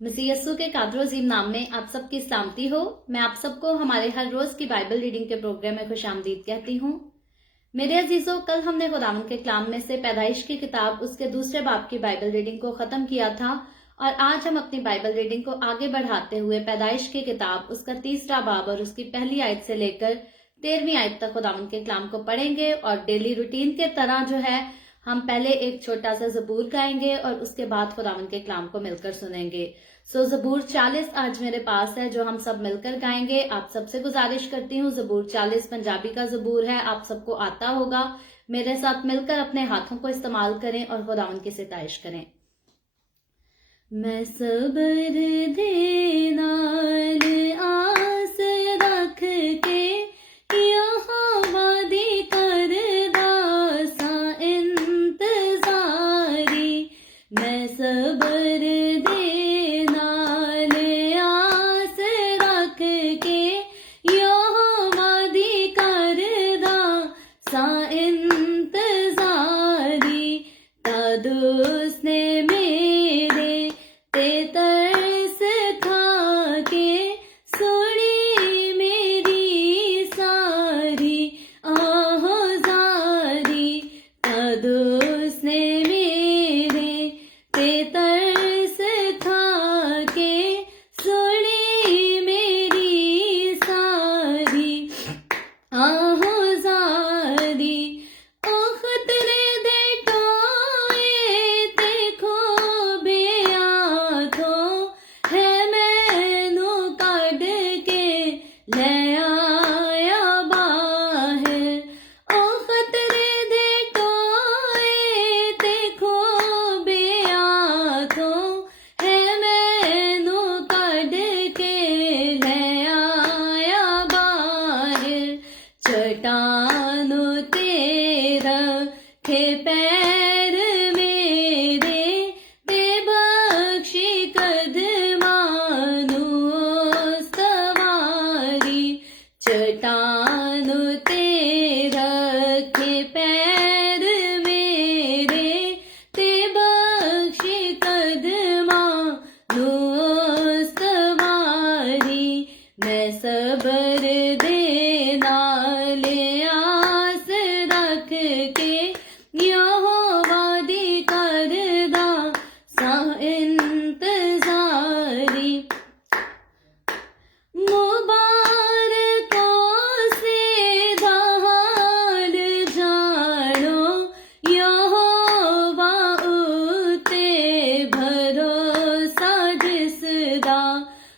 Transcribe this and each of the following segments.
मसीह यस्सु के कादर अजीम नाम में आप सबकी सलामती हो। मैं आप सबको हमारे हर रोज की बाइबल रीडिंग के प्रोग्राम में खुशामदीद कहती हूँ। मेरे अजीजों, कल हमने खुदावंद के कलाम में से पैदाइश की किताब उसके दूसरे बाब की बाइबल रीडिंग को खत्म किया था और आज हम अपनी बाइबल रीडिंग को आगे बढ़ाते हुए पैदाइश की किताब उसका तीसरा बाब और उसकी पहली आयत से लेकर 13वीं आयत तक खुदावंद के कलाम को पढ़ेंगे और डेली रूटीन के तरह जो है हम पहले एक छोटा सा ज़बूर गाएंगे और उसके बाद खुदावंद के कलाम को मिलकर सुनेंगे। ज़बूर 40 आज मेरे पास है जो हम सब मिलकर गाएंगे। आप सबसे गुजारिश करती हूँ, ज़बूर 40 पंजाबी का ज़बूर है, आप सबको आता होगा। मेरे साथ मिलकर अपने हाथों को इस्तेमाल करें और खुदावंद की सिताइश करें। मैं सबर दे नाल आस रख के यहाँ वादी करदा सा इंतजारी। मैं सबर दे नाल आस रख के यहाँ वादी करदा सा इंतजारी। तद उसने मेरे ते तरस खा के सुनी मेरी सारी आहुजारी। तद उसने मेरे ते तरस खा के सुनी मेरी सारी आहुजारी। ओ खतरे दे टोए ते खोबे आथों है मैनू कढ के ले आया बाहर। ओ खतरे दे टोए ते खोबे आथों है मैनू कढ के ले आया बाहर। चट्टान ते रखे पैर मेरे ते बख्शी कदमानू सवारी। चट्टान ते रखे पैर मेरे ते बख्शी कदमानू सवारी। मैं सबर दे नाल आस रख के यहोवा दी करदा सा इंतजारी। मुबारकों से हाल जानो यहोवा उते भरोसा जिसदा।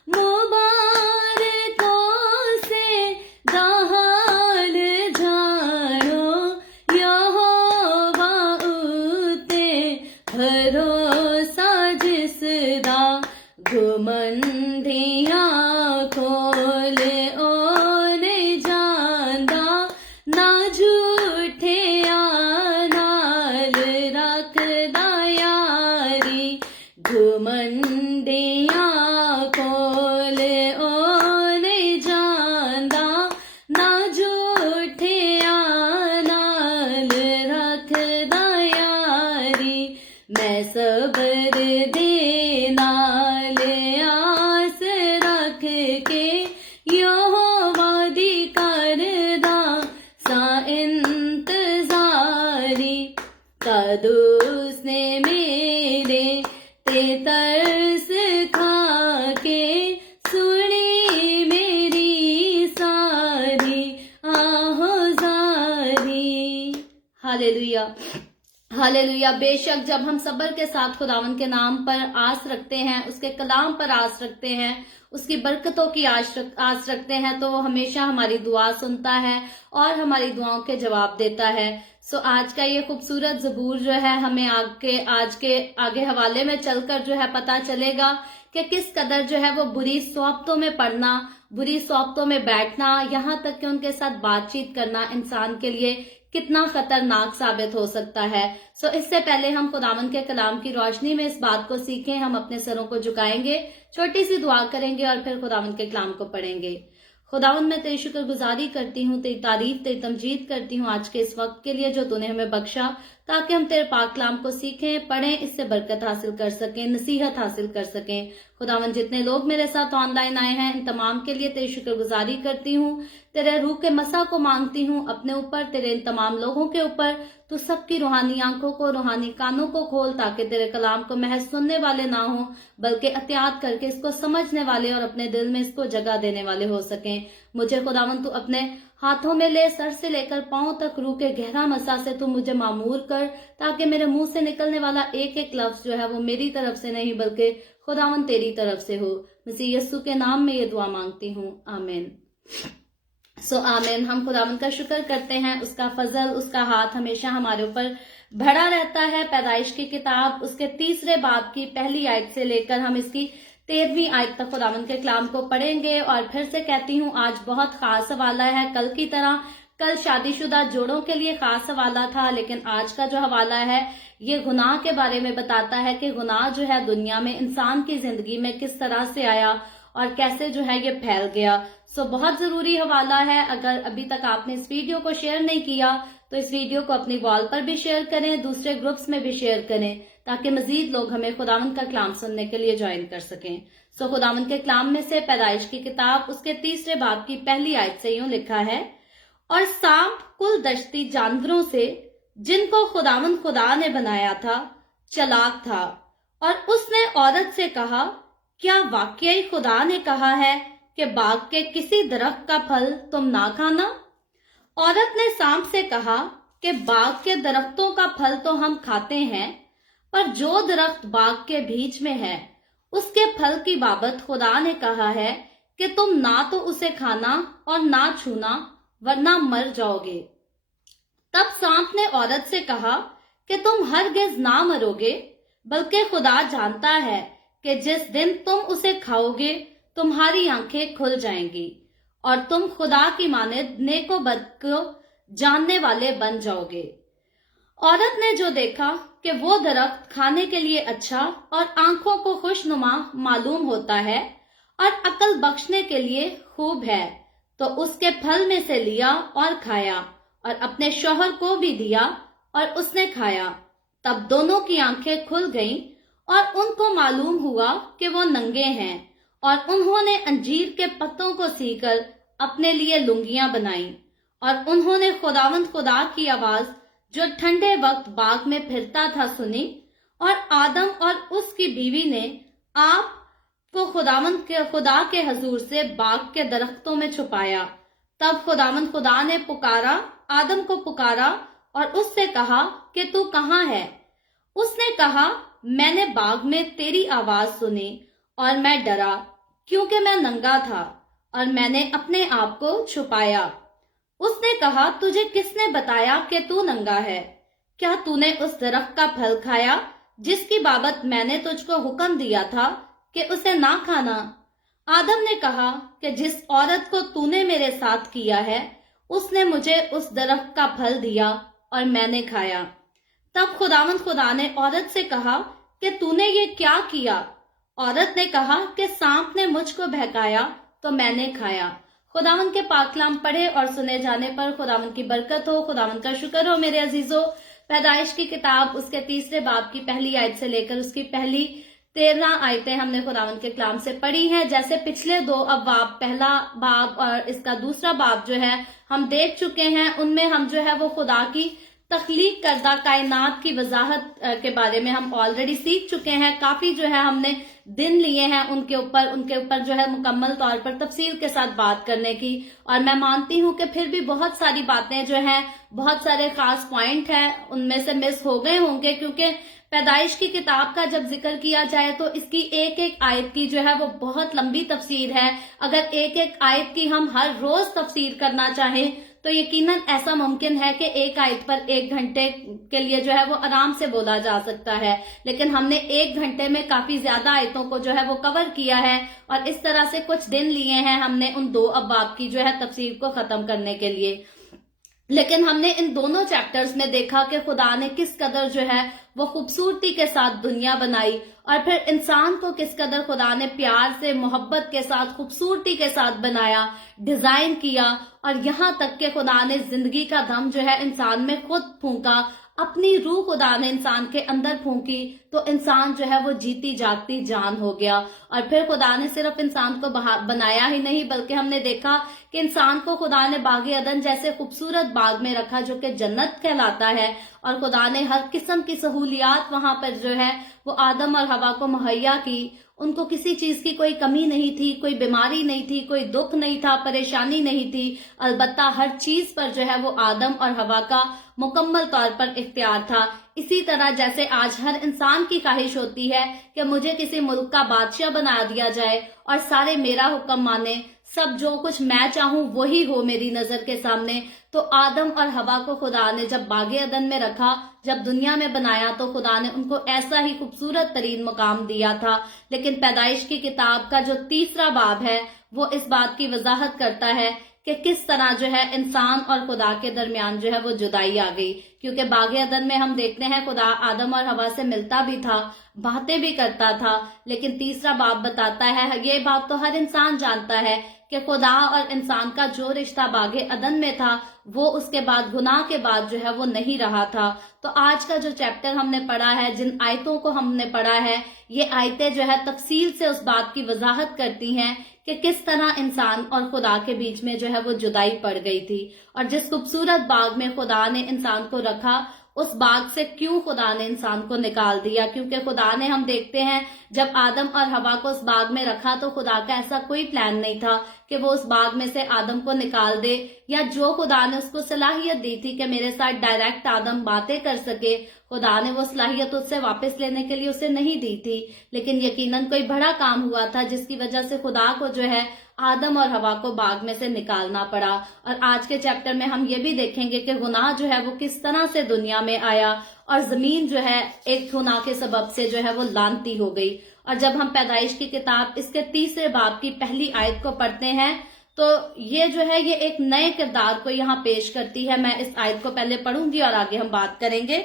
मुबारकों से हाल जानो यहोवा उते भरोसा जिसदा। घुमंदियां खोल ओने जांदा ना झूठे नाल रखदा यारी। घुमंदियां खोल ओने जांदा ना झूठे नाल रखदा यारी। मैं सबर दे नाल आस रख के यहोवा दी करदा सा इंतजारी। तद उसने मेरे ते तरस खा के सुनी मेरी सारी आहुजारी। Hallelujah, hallelujah. बेशक जब हम सब्र के साथ खुदावंद के नाम पर आस रखते हैं, उसके कलाम पर आस रखते हैं, उसकी बरकतों की आस रखते हैं, तो वो हमेशा हमारी दुआ सुनता है और हमारी दुआओं के जवाब देता है। सो आज का ये खूबसूरत ज़बूर जो है हमें आज के आगे हवाले में चलकर जो है पता चलेगा कि किस कदर जो है वो बुरी सोबतों में पड़ना, बुरी सोबतों में बैठना, यहाँ तक कि उनके साथ बातचीत करना इंसान के लिए कितना खतरनाक साबित हो सकता है। सो इससे पहले हम खुदावंद के कलाम की रोशनी में इस बात को सीखें। हम अपने सरों को झुकाएंगे, छोटी सी दुआ करेंगे और फिर खुदावंद के कलाम को पढ़ेंगे। खुदावंद मैं तेरी शुक्रगुजारी करती हूँ, तेरी तारीफ तेरी तमजीद करती हूँ आज के इस वक्त के लिए जो तूने हमें बख्शा, ताकि हम तेरे पाक कलाम को सीखें, पढ़ें, इससे बरकत हासिल कर सकें, नसीहत हासिल कर सकें। खुदावन जितने लोग मेरे साथ ऑनलाइन आए हैं इन तमाम के लिए तेरी शुक्रगुजारी करती हूँ। तेरे रूह के मसा को मांगती हूँ अपने ऊपर, तेरे इन तमाम लोगों के ऊपर। तू सबकी रूहानी आंखों को, रूहानी कानों को खोल, ताकि तेरे कलाम को महज सुनने वाले ना हो बल्कि एहतियात करके इसको समझने वाले और अपने दिल में इसको जगह देने वाले हो सकें। मुझे खुदावन तू अपने हाथों में ले, सर से लेकर पांव तक रूह के गहरा मसा से तू मुझे मामूर कर, ताकि मेरे मुंह से निकलने वाला एक एक लफ्ज जो है वो मेरी तरफ से नहीं बल्कि खुदावन तेरी तरफ से हो। मसीह यस्सु के नाम में ये दुआ मांगती हूँ, आमीन। आमीन। हम खुदावन का शुक्र करते हैं, उसका फजल, उसका हाथ हमेशा हमारे ऊपर भरा रहता है। पैदाइश की किताब उसके 3 बाब की पहली आयत से लेकर हम इसकी 13वीं आयत तक खुदावन के कलाम को पढ़ेंगे। और फिर से कहती हूँ आज बहुत खास हवाला है। कल की तरह कल शादीशुदा जोड़ों के लिए खास हवाला था, लेकिन आज का जो हवाला है ये गुनाह के बारे में बताता है कि गुनाह जो है दुनिया में इंसान की जिंदगी में किस तरह से आया और कैसे जो है ये फैल गया। बहुत जरूरी हवाला है। अगर अभी तक आपने इस वीडियो को शेयर नहीं किया तो इस वीडियो को अपनी वॉल पर भी शेयर करें, दूसरे ग्रुप्स में भी शेयर करें, ताकि मजीद लोग हमें खुदावन का कलाम सुनने के लिए ज्वाइन कर सकें। खुदावन के कलाम में से पैदाइश की किताब उसके 3 बाब की पहली आयत से यूं लिखा है, और सांप कुल दश्ती जानवरों से जिनको खुदावन खुदा ने बनाया था चालाक था, और उसने औरत से कहा, क्या वाकई खुदा ने कहा है कि बाग के किसी दरख्त का फल तुम ना खाना? औरत ने सांप से कहा कि बाग के दरख्तों का फल तो हम खाते हैं, पर जो दरख्त बाग के बीच में है उसके फल की बाबत खुदा ने कहा है कि तुम ना तो उसे खाना और ना छूना, वरना मर जाओगे। तब सांप ने औरत से कहा कि तुम हरगिज ना मरोगे, बल्कि खुदा जानता है कि जिस दिन तुम उसे खाओगे तुम्हारी आंखें खुल जाएंगी और तुम खुदा की मानिद नेको बद को जानने वाले बन जाओगे। औरत ने जो देखा कि वो दरख्त खाने के लिए अच्छा और आंखों को खुशनुमा मालूम होता है और अकल बख्शने के लिए खूब है, तो उसके फल में से लिया और खाया और अपने शौहर को भी दिया और उसने खाया। तब दोनों की आंखें खुल गईं और उनको मालूम हुआ कि वो नंगे हैं, और उन्होंने अंजीर के पत्तों को सीकर अपने लिए लुंगियां बनाई। और उन्होंने खुदावंद खुदा की आवाज जो ठंडे वक्त बाग में फिरता था सुनी, और आदम और उसकी बीवी ने आप को खुदा के हजूर से बाग के दरख्तों में छुपाया। तब खुदावंद खुदा ने आदम को पुकारा और उससे कहा कि तू कहाँ है? उसने कहा, मैंने बाग में तेरी आवाज सुनी और मैं डरा, क्योंकि मैं नंगा था और मैंने अपने आप को छुपाया। उसने कहा, तुझे किसने बताया कि तू नंगा है? क्या तूने उस दरख्त का फल खाया जिसकी बाबत मैंने तुझको हुक्म दिया था कि उसे ना खाना? आदम ने कहा कि जिस औरत को तूने मेरे साथ किया है उसने मुझे उस दरख्त का फल दिया और मैंने खाया। तब खुदावंद खुदा ने औरत से कहा कि तूने ये क्या किया? औरत ने कहा कि सांप ने मुझको बहकाया तो मैंने खाया। खुदावंद के पाक कलाम पढ़े और सुने जाने पर खुदावंद की बरकत हो। खुदावंद का शुक्र हो मेरे अजीजों। पैदाइश की किताब उसके 3 बाब की पहली आयत से लेकर उसकी पहली 13 आयतें हमने खुदावंद के कलाम से पढ़ी हैं। जैसे पिछले 2 अबवाब, पहला बाब और इसका दूसरा बाब जो है हम देख चुके हैं, उनमें हम जो है वो खुदा की तख्लीक करदा कायनात की वजाहत के बारे में हम ऑलरेडी सीख चुके हैं। काफी जो है हमने दिन लिए हैं उनके ऊपर जो है मुकम्मल तौर पर तफसील के साथ बात करने की। और मैं मानती हूं कि फिर भी बहुत सारी बातें जो हैं, बहुत सारे खास पॉइंट हैं, उनमें से मिस हो गए होंगे, क्योंकि पैदाइश की किताब का जब जिक्र किया जाए तो इसकी एक एक आयत की जो है वो बहुत लंबी तफसीर है। अगर एक एक आयत की हम हर रोज तफसीर करना चाहें तो यकीनन ऐसा मुमकिन है कि एक आयत पर 1 घंटे के लिए जो है वो आराम से बोला जा सकता है, लेकिन हमने 1 घंटे में काफी ज्यादा आयतों को जो है वो कवर किया है और इस तरह से कुछ दिन लिए हैं हमने उन 2 अबवाब की जो है तफसीर को खत्म करने के लिए। लेकिन हमने इन दोनों चैप्टर्स में देखा कि खुदा ने किस कदर जो है वो खूबसूरती के साथ दुनिया बनाई और फिर इंसान को किस कदर खुदा ने प्यार से, मोहब्बत के साथ, खूबसूरती के साथ बनाया, डिजाइन किया, और यहाँ तक कि खुदा ने जिंदगी का दम जो है इंसान में खुद फूंका, अपनी रूह खुदा ने इंसान के अंदर फूंकी तो इंसान जो है वो जीती जागती जान हो गया। और फिर खुदा ने सिर्फ इंसान को बनाया ही नहीं, बल्कि हमने देखा कि इंसान को खुदा ने बागे अदन जैसे खूबसूरत बाग में रखा जो कि जन्नत कहलाता है, और खुदा ने हर किस्म की सहूलियात वहां पर जो है वो आदम और हवा को मुहैया की। उनको किसी चीज की कोई कमी नहीं थी, कोई बीमारी नहीं थी, कोई दुख नहीं था, परेशानी नहीं थी। अलबत्ता हर चीज पर जो है वो आदम और हवा का मुकम्मल तौर पर इख्तियार था। इसी तरह जैसे आज हर इंसान की ख्वाहिश होती है कि मुझे किसी मुल्क का बादशाह बना दिया जाए और सारे मेरा हुक्म माने, सब जो कुछ मैं चाहूं वही हो मेरी नजर के सामने, तो आदम और हवा को खुदा ने जब बागे अदन में रखा, जब दुनिया में बनाया, तो खुदा ने उनको ऐसा ही खूबसूरत तरीन मुकाम दिया था। लेकिन पैदाइश की किताब का जो 3रा बाब है वो इस बात की वजाहत करता है कि किस तरह जो है इंसान और खुदा के दरमियान जो है वो जुदाई आ गई। क्योंकि बागे अदन में हम देखते हैं खुदा आदम और हवा से मिलता भी था, बातें भी करता था, लेकिन 3रा बाब बताता है, ये बात तो हर इंसान जानता है कि खुदा और इंसान का जो रिश्ता बागे अदन में था वो उसके बाद गुनाह के बाद जो है वो नहीं रहा था। तो आज का जो चैप्टर हमने पढ़ा है, जिन आयतों को हमने पढ़ा है, ये आयतें जो है तफसील से उस बात की वजाहत करती हैं कि किस तरह इंसान और खुदा के बीच में जो है वो जुदाई पड़ गई थी। और जिस खूबसूरत बाग में खुदा ने इंसान को रखा, उस बाग से क्यों खुदा ने इंसान को निकाल दिया? क्योंकि खुदा ने, हम देखते हैं जब आदम और हवा को उस बाग में रखा तो खुदा का ऐसा कोई प्लान नहीं था कि वो उस बाग में से आदम को निकाल दे, या जो खुदा ने उसको सलाहियत दी थी कि मेरे साथ डायरेक्ट आदम बातें कर सके, खुदा ने वो सलाहियत उससे वापस लेने के लिए उसे नहीं दी थी। लेकिन यकीनन कोई बड़ा काम हुआ था जिसकी वजह से खुदा को जो है आदम और हवा को बाग में से निकालना पड़ा। और आज के चैप्टर में हम ये भी देखेंगे कि गुनाह जो है वो किस तरह से दुनिया में आया और जमीन जो है एक गुनाह के सबब से जो है वो लानती हो गई। और जब हम पैदाइश की किताब इसके 3रे बाब की पहली आयत को पढ़ते हैं तो ये जो है ये एक नए किरदार को यहाँ पेश करती है। मैं इस आयत को पहले पढ़ूंगी और आगे हम बात करेंगे।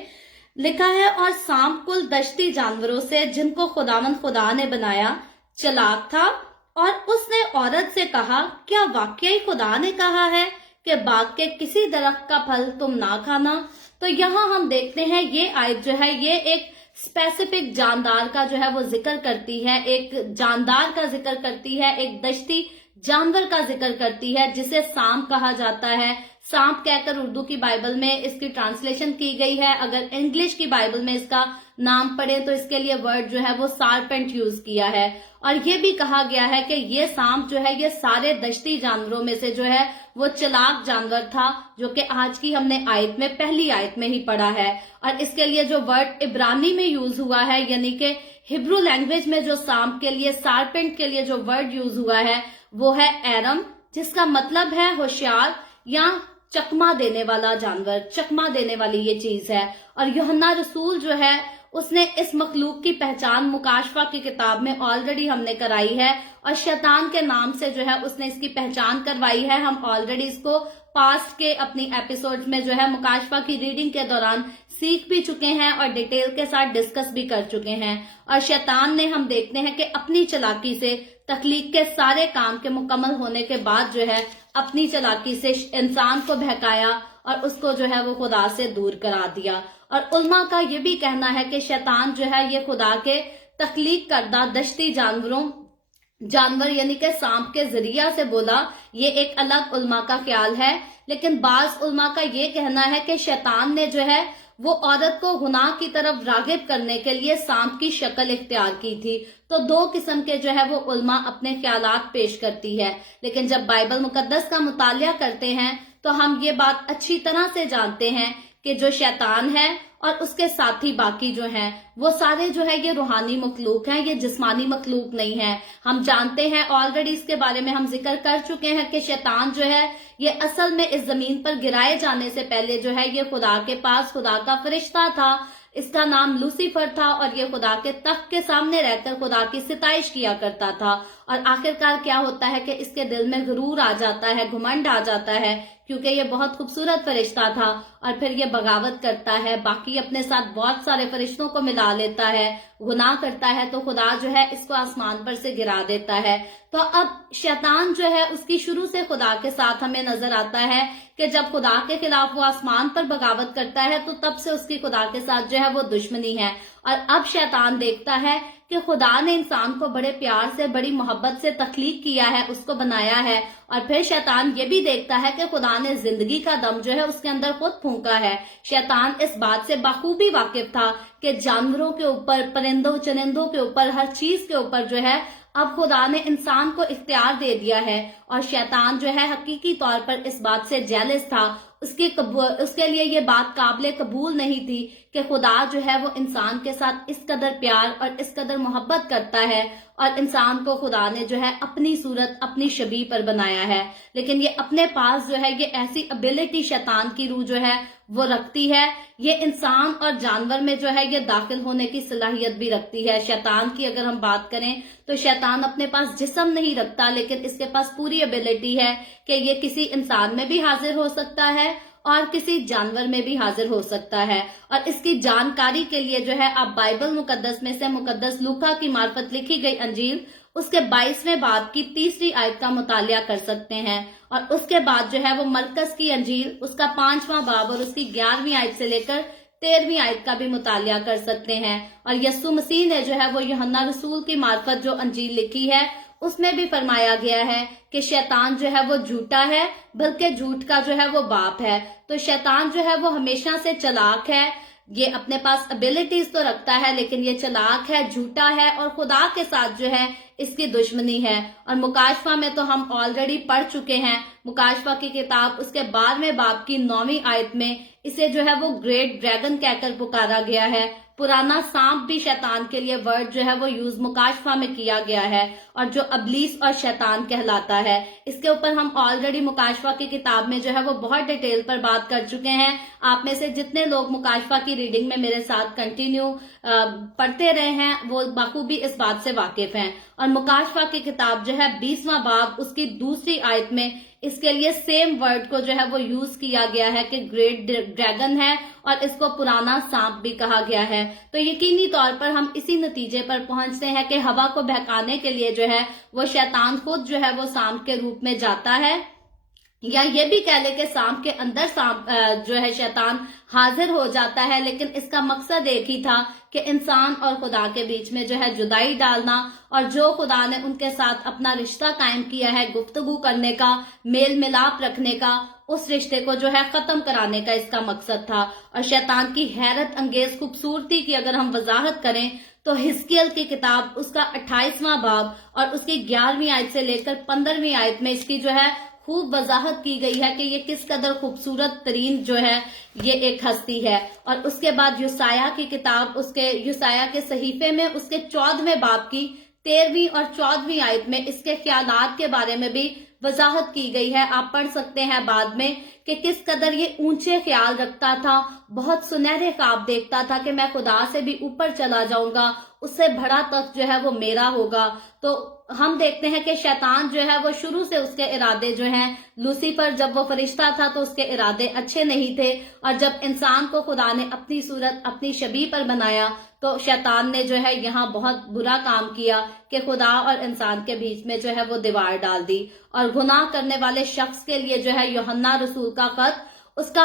लिखा है, और सांप कुल दश्ती जानवरों से जिनको खुदावंद खुदा ने बनाया चालाक था, और उसने औरत से कहा, क्या वाकई खुदा ने कहा है कि बाग के किसी दरख्त का फल तुम ना खाना? तो यहाँ हम देखते हैं ये आयत जो है ये एक स्पेसिफिक जानदार का जो है वो जिक्र करती है, एक जानदार का जिक्र करती है, एक दश्ती जानवर का जिक्र करती है जिसे सांप कहा जाता है। सांप कहकर उर्दू की बाइबल में इसकी ट्रांसलेशन की गई है। अगर इंग्लिश की बाइबल में इसका नाम पढ़े तो इसके लिए वर्ड जो है वो सार्पेंट यूज किया है। और ये भी कहा गया है कि ये सांप जो है ये सारे दश्ती जानवरों में से जो है वो चालाक जानवर था, जो कि आज की हमने आयत में पहली आयत में ही पढ़ा है। और इसके लिए जो वर्ड इब्रानी में यूज हुआ है, यानी कि हिब्रू लैंग्वेज में जो सांप के लिए, सार्पेंट के लिए जो वर्ड यूज हुआ है वो है एरम, जिसका मतलब है होशियार या चकमा देने वाला जानवर, चकमा देने वाली ये चीज है। और यूहन्ना रसूल जो है उसने इस मखलूक की पहचान मुकाशफा की किताब में ऑलरेडी हमने कराई है, और शैतान के नाम से जो है उसने इसकी पहचान करवाई है। हम ऑलरेडी इसको पास्ट के अपनी एपिसोड में जो है मुकाशफा की रीडिंग के दौरान सीख भी चुके हैं और डिटेल के साथ डिस्कस भी कर चुके हैं। और शैतान ने, हम देखते हैं कि अपनी चालाकी से तख्लीक के सारे काम के मुकम्मल होने के बाद जो है अपनी चालाकी से इंसान को बहकाया और उसको जो है वो खुदा से दूर करा दिया। और उल्मा का ये भी कहना है कि शैतान जो है ये खुदा के तख्लीक करदा दश्ती जानवर यानी कि सांप के जरिया से बोला। ये एक अलग उल्मा का ख्याल है, लेकिन बाज उल्मा का ये कहना है कि शैतान ने जो है वो औरत को गुनाह की तरफ रागिब करने के लिए सांप की शक्ल इख्तियार की थी। तो 2 किस्म के जो है वो उल्मा अपने ख्यालात पेश करती है। लेकिन जब बाइबल मुकद्दस का मुतालिया करते हैं तो हम ये बात अच्छी तरह से जानते हैं कि जो शैतान है और उसके साथी बाकी जो हैं वो सारे जो है ये रूहानी मखलूक हैं, ये जिस्मानी मखलूक नहीं है। हम जानते हैं, ऑलरेडी इसके बारे में हम जिक्र कर चुके हैं कि शैतान जो है ये असल में इस जमीन पर गिराए जाने से पहले जो है ये खुदा के पास खुदा का फरिश्ता था। इसका नाम लूसीफर था और ये खुदा के तख्त के सामने रहकर खुदा की सिताइश किया करता था। और आखिरकार क्या होता है कि इसके दिल में गुरूर आ जाता है, घमंड आ जाता है کیونکہ یہ بہت خوبصورت فرشتہ تھا اور پھر یہ بغاوت کرتا ہے، باقی اپنے ساتھ بہت سارے فرشتوں کو ملا لیتا ہے، گناہ کرتا ہے، تو خدا جو ہے اس کو آسمان پر سے گرا دیتا ہے۔ تو اب شیطان جو ہے اس کی شروع سے خدا کے ساتھ ہمیں نظر آتا ہے کہ جب خدا کے خلاف وہ آسمان پر بغاوت کرتا ہے تو تب سے اس کی خدا کے ساتھ جو ہے وہ دشمنی ہے۔ اور اب شیطان دیکھتا ہے کہ خدا نے انسان کو بڑے پیار سے، بڑی محبت سے تخلیق کیا ہے، اس کو بنایا ہے، اور پھر شیطان یہ بھی دیکھتا ہے کہ خدا نے زندگی کا دم جو ہے اس کے اندر خود پھونکا ہے۔ شیطان اس بات سے بخوبی واقف تھا کہ جانوروں کے اوپر، پرندوں چرندوں کے اوپر، ہر چیز کے اوپر جو ہے اب خدا نے انسان کو اختیار دے دیا ہے، اور شیطان جو ہے حقیقی طور پر اس بات سے جیلس تھا۔ اس کے لیے یہ بات قابل قبول نہیں تھی کہ خدا جو ہے وہ انسان کے ساتھ اس قدر پیار اور اس قدر محبت کرتا ہے، اور انسان کو خدا نے جو ہے اپنی صورت، اپنی شبیہ پر بنایا ہے۔ لیکن یہ اپنے پاس جو ہے یہ ایسی ابیلٹی شیطان کی روح جو ہے وہ رکھتی ہے، یہ انسان اور جانور میں جو ہے یہ داخل ہونے کی صلاحیت بھی رکھتی ہے۔ شیطان کی اگر ہم بات کریں تو شیطان اپنے پاس جسم نہیں رکھتا، لیکن اس کے پاس پوری ابیلٹی ہے کہ یہ کسی انسان میں بھی حاضر ہو سکتا ہے اور کسی جانور میں بھی حاضر ہو سکتا ہے۔ اور اس کی جانکاری کے لیے جو ہے آپ بائبل مقدس میں سے مقدس لوکا کی معرفت لکھی گئی انجیل اس کے 22ویں باب کی 3 آیت کا مطالعہ کر سکتے ہیں، اور اس کے بعد جو ہے وہ مرکز کی انجیل اس کا 5واں باب اور اس کی 11ویں آیت سے لے کر 13ویں آیت کا بھی مطالعہ کر سکتے ہیں۔ اور یسوع مسیح نے جو ہے وہ یوحنا رسول کی معرفت جو انجیل لکھی ہے اس میں بھی فرمایا گیا ہے کہ شیطان جو ہے وہ جھوٹا ہے، بلکہ جھوٹ کا جو ہے وہ باپ ہے۔ تو شیطان جو ہے وہ ہمیشہ سے چلاک ہے، یہ اپنے پاس ابیلٹیز تو رکھتا ہے لیکن یہ چلاک ہے، جھوٹا ہے، اور خدا کے ساتھ جو ہے اس کی دشمنی ہے۔ اور مکاشفہ میں تو ہم آلریڈی پڑھ چکے ہیں، مکاشفہ کی کتاب اس کے 12ویں باب کی 9ویں آیت میں اسے جو ہے وہ گریٹ ڈریگن کہہ کر پکارا گیا ہے۔ پرانا سانپ بھی شیطان کے لیے ورڈ جو ہے وہ یوز مکاشفہ میں کیا گیا ہے، اور جو ابلیس اور شیطان کہلاتا ہے۔ اس کے اوپر ہم آلریڈی مکاشفہ کی کتاب میں جو ہے وہ بہت ڈیٹیل پر بات کر چکے ہیں۔ آپ میں سے جتنے لوگ مکاشفہ کی ریڈنگ میں میرے ساتھ کنٹینیو پڑھتے رہے ہیں وہ بخوبی اس بات سے واقف ہیں۔ اور مکاشفہ کی کتاب جو ہے 20واں باب اس کی 2 آیت میں اس کے لیے سیم ورڈ کو جو ہے وہ یوز کیا گیا ہے کہ گریٹ ڈریگن ہے، اور اس کو پرانا سانپ بھی کہا گیا ہے۔ تو یقینی طور پر ہم اسی نتیجے پر پہنچتے ہیں کہ ہوا کو بہکانے کے لیے جو ہے وہ شیطان خود جو ہے وہ سانپ کے روپ میں جاتا ہے، یا یہ بھی کہہ لے کہ سانپ کے اندر سانپ جو ہے شیطان حاضر ہو جاتا ہے، لیکن اس کا مقصد ایک ہی تھا کہ انسان اور خدا کے بیچ میں جو ہے جدائی ڈالنا، اور جو خدا نے ان کے ساتھ اپنا رشتہ قائم کیا ہے، گفتگو کرنے کا، میل ملاپ رکھنے کا، اس رشتے کو جو ہے ختم کرانے کا اس کا مقصد تھا۔ اور شیطان کی حیرت انگیز خوبصورتی کی اگر ہم وضاحت کریں تو حزقیل کی کتاب اس کا 28واں باب اور اس کی 11ویں آیت سے لے کر 15ویں آیت میں اس کی جو ہے خوب وضاحت کی گئی ہے کہ یہ کس قدر خوبصورت ترین جو ہے یہ ایک ہستی ہے۔ اور اس کے بعد یوسایا کی کتاب اس کے یوسایا کے صحیفے میں اس کے 14ویں باب کی 13ویں اور 14ویں آیت میں اس کے خیالات کے بارے میں بھی وضاحت کی گئی ہے۔ آپ پڑھ سکتے ہیں بعد میں کہ کس قدر یہ اونچے خیال رکھتا تھا، بہت سنہرے خواب دیکھتا تھا کہ میں خدا سے بھی اوپر چلا جاؤں گا، اس سے بڑا تخت جو ہے وہ میرا ہوگا۔ تو ہم دیکھتے ہیں کہ شیطان جو ہے وہ شروع سے اس کے ارادے جو ہیں، لوسیفر جب وہ فرشتہ تھا تو اس کے ارادے اچھے نہیں تھے، اور جب انسان کو خدا نے اپنی صورت، اپنی شبیہ پر بنایا تو شیطان نے جو ہے یہاں بہت برا کام کیا کہ خدا اور انسان کے بیچ میں جو ہے وہ دیوار ڈال دی۔ اور گناہ کرنے والے شخص کے لیے جو ہے یوحنا رسول کا خط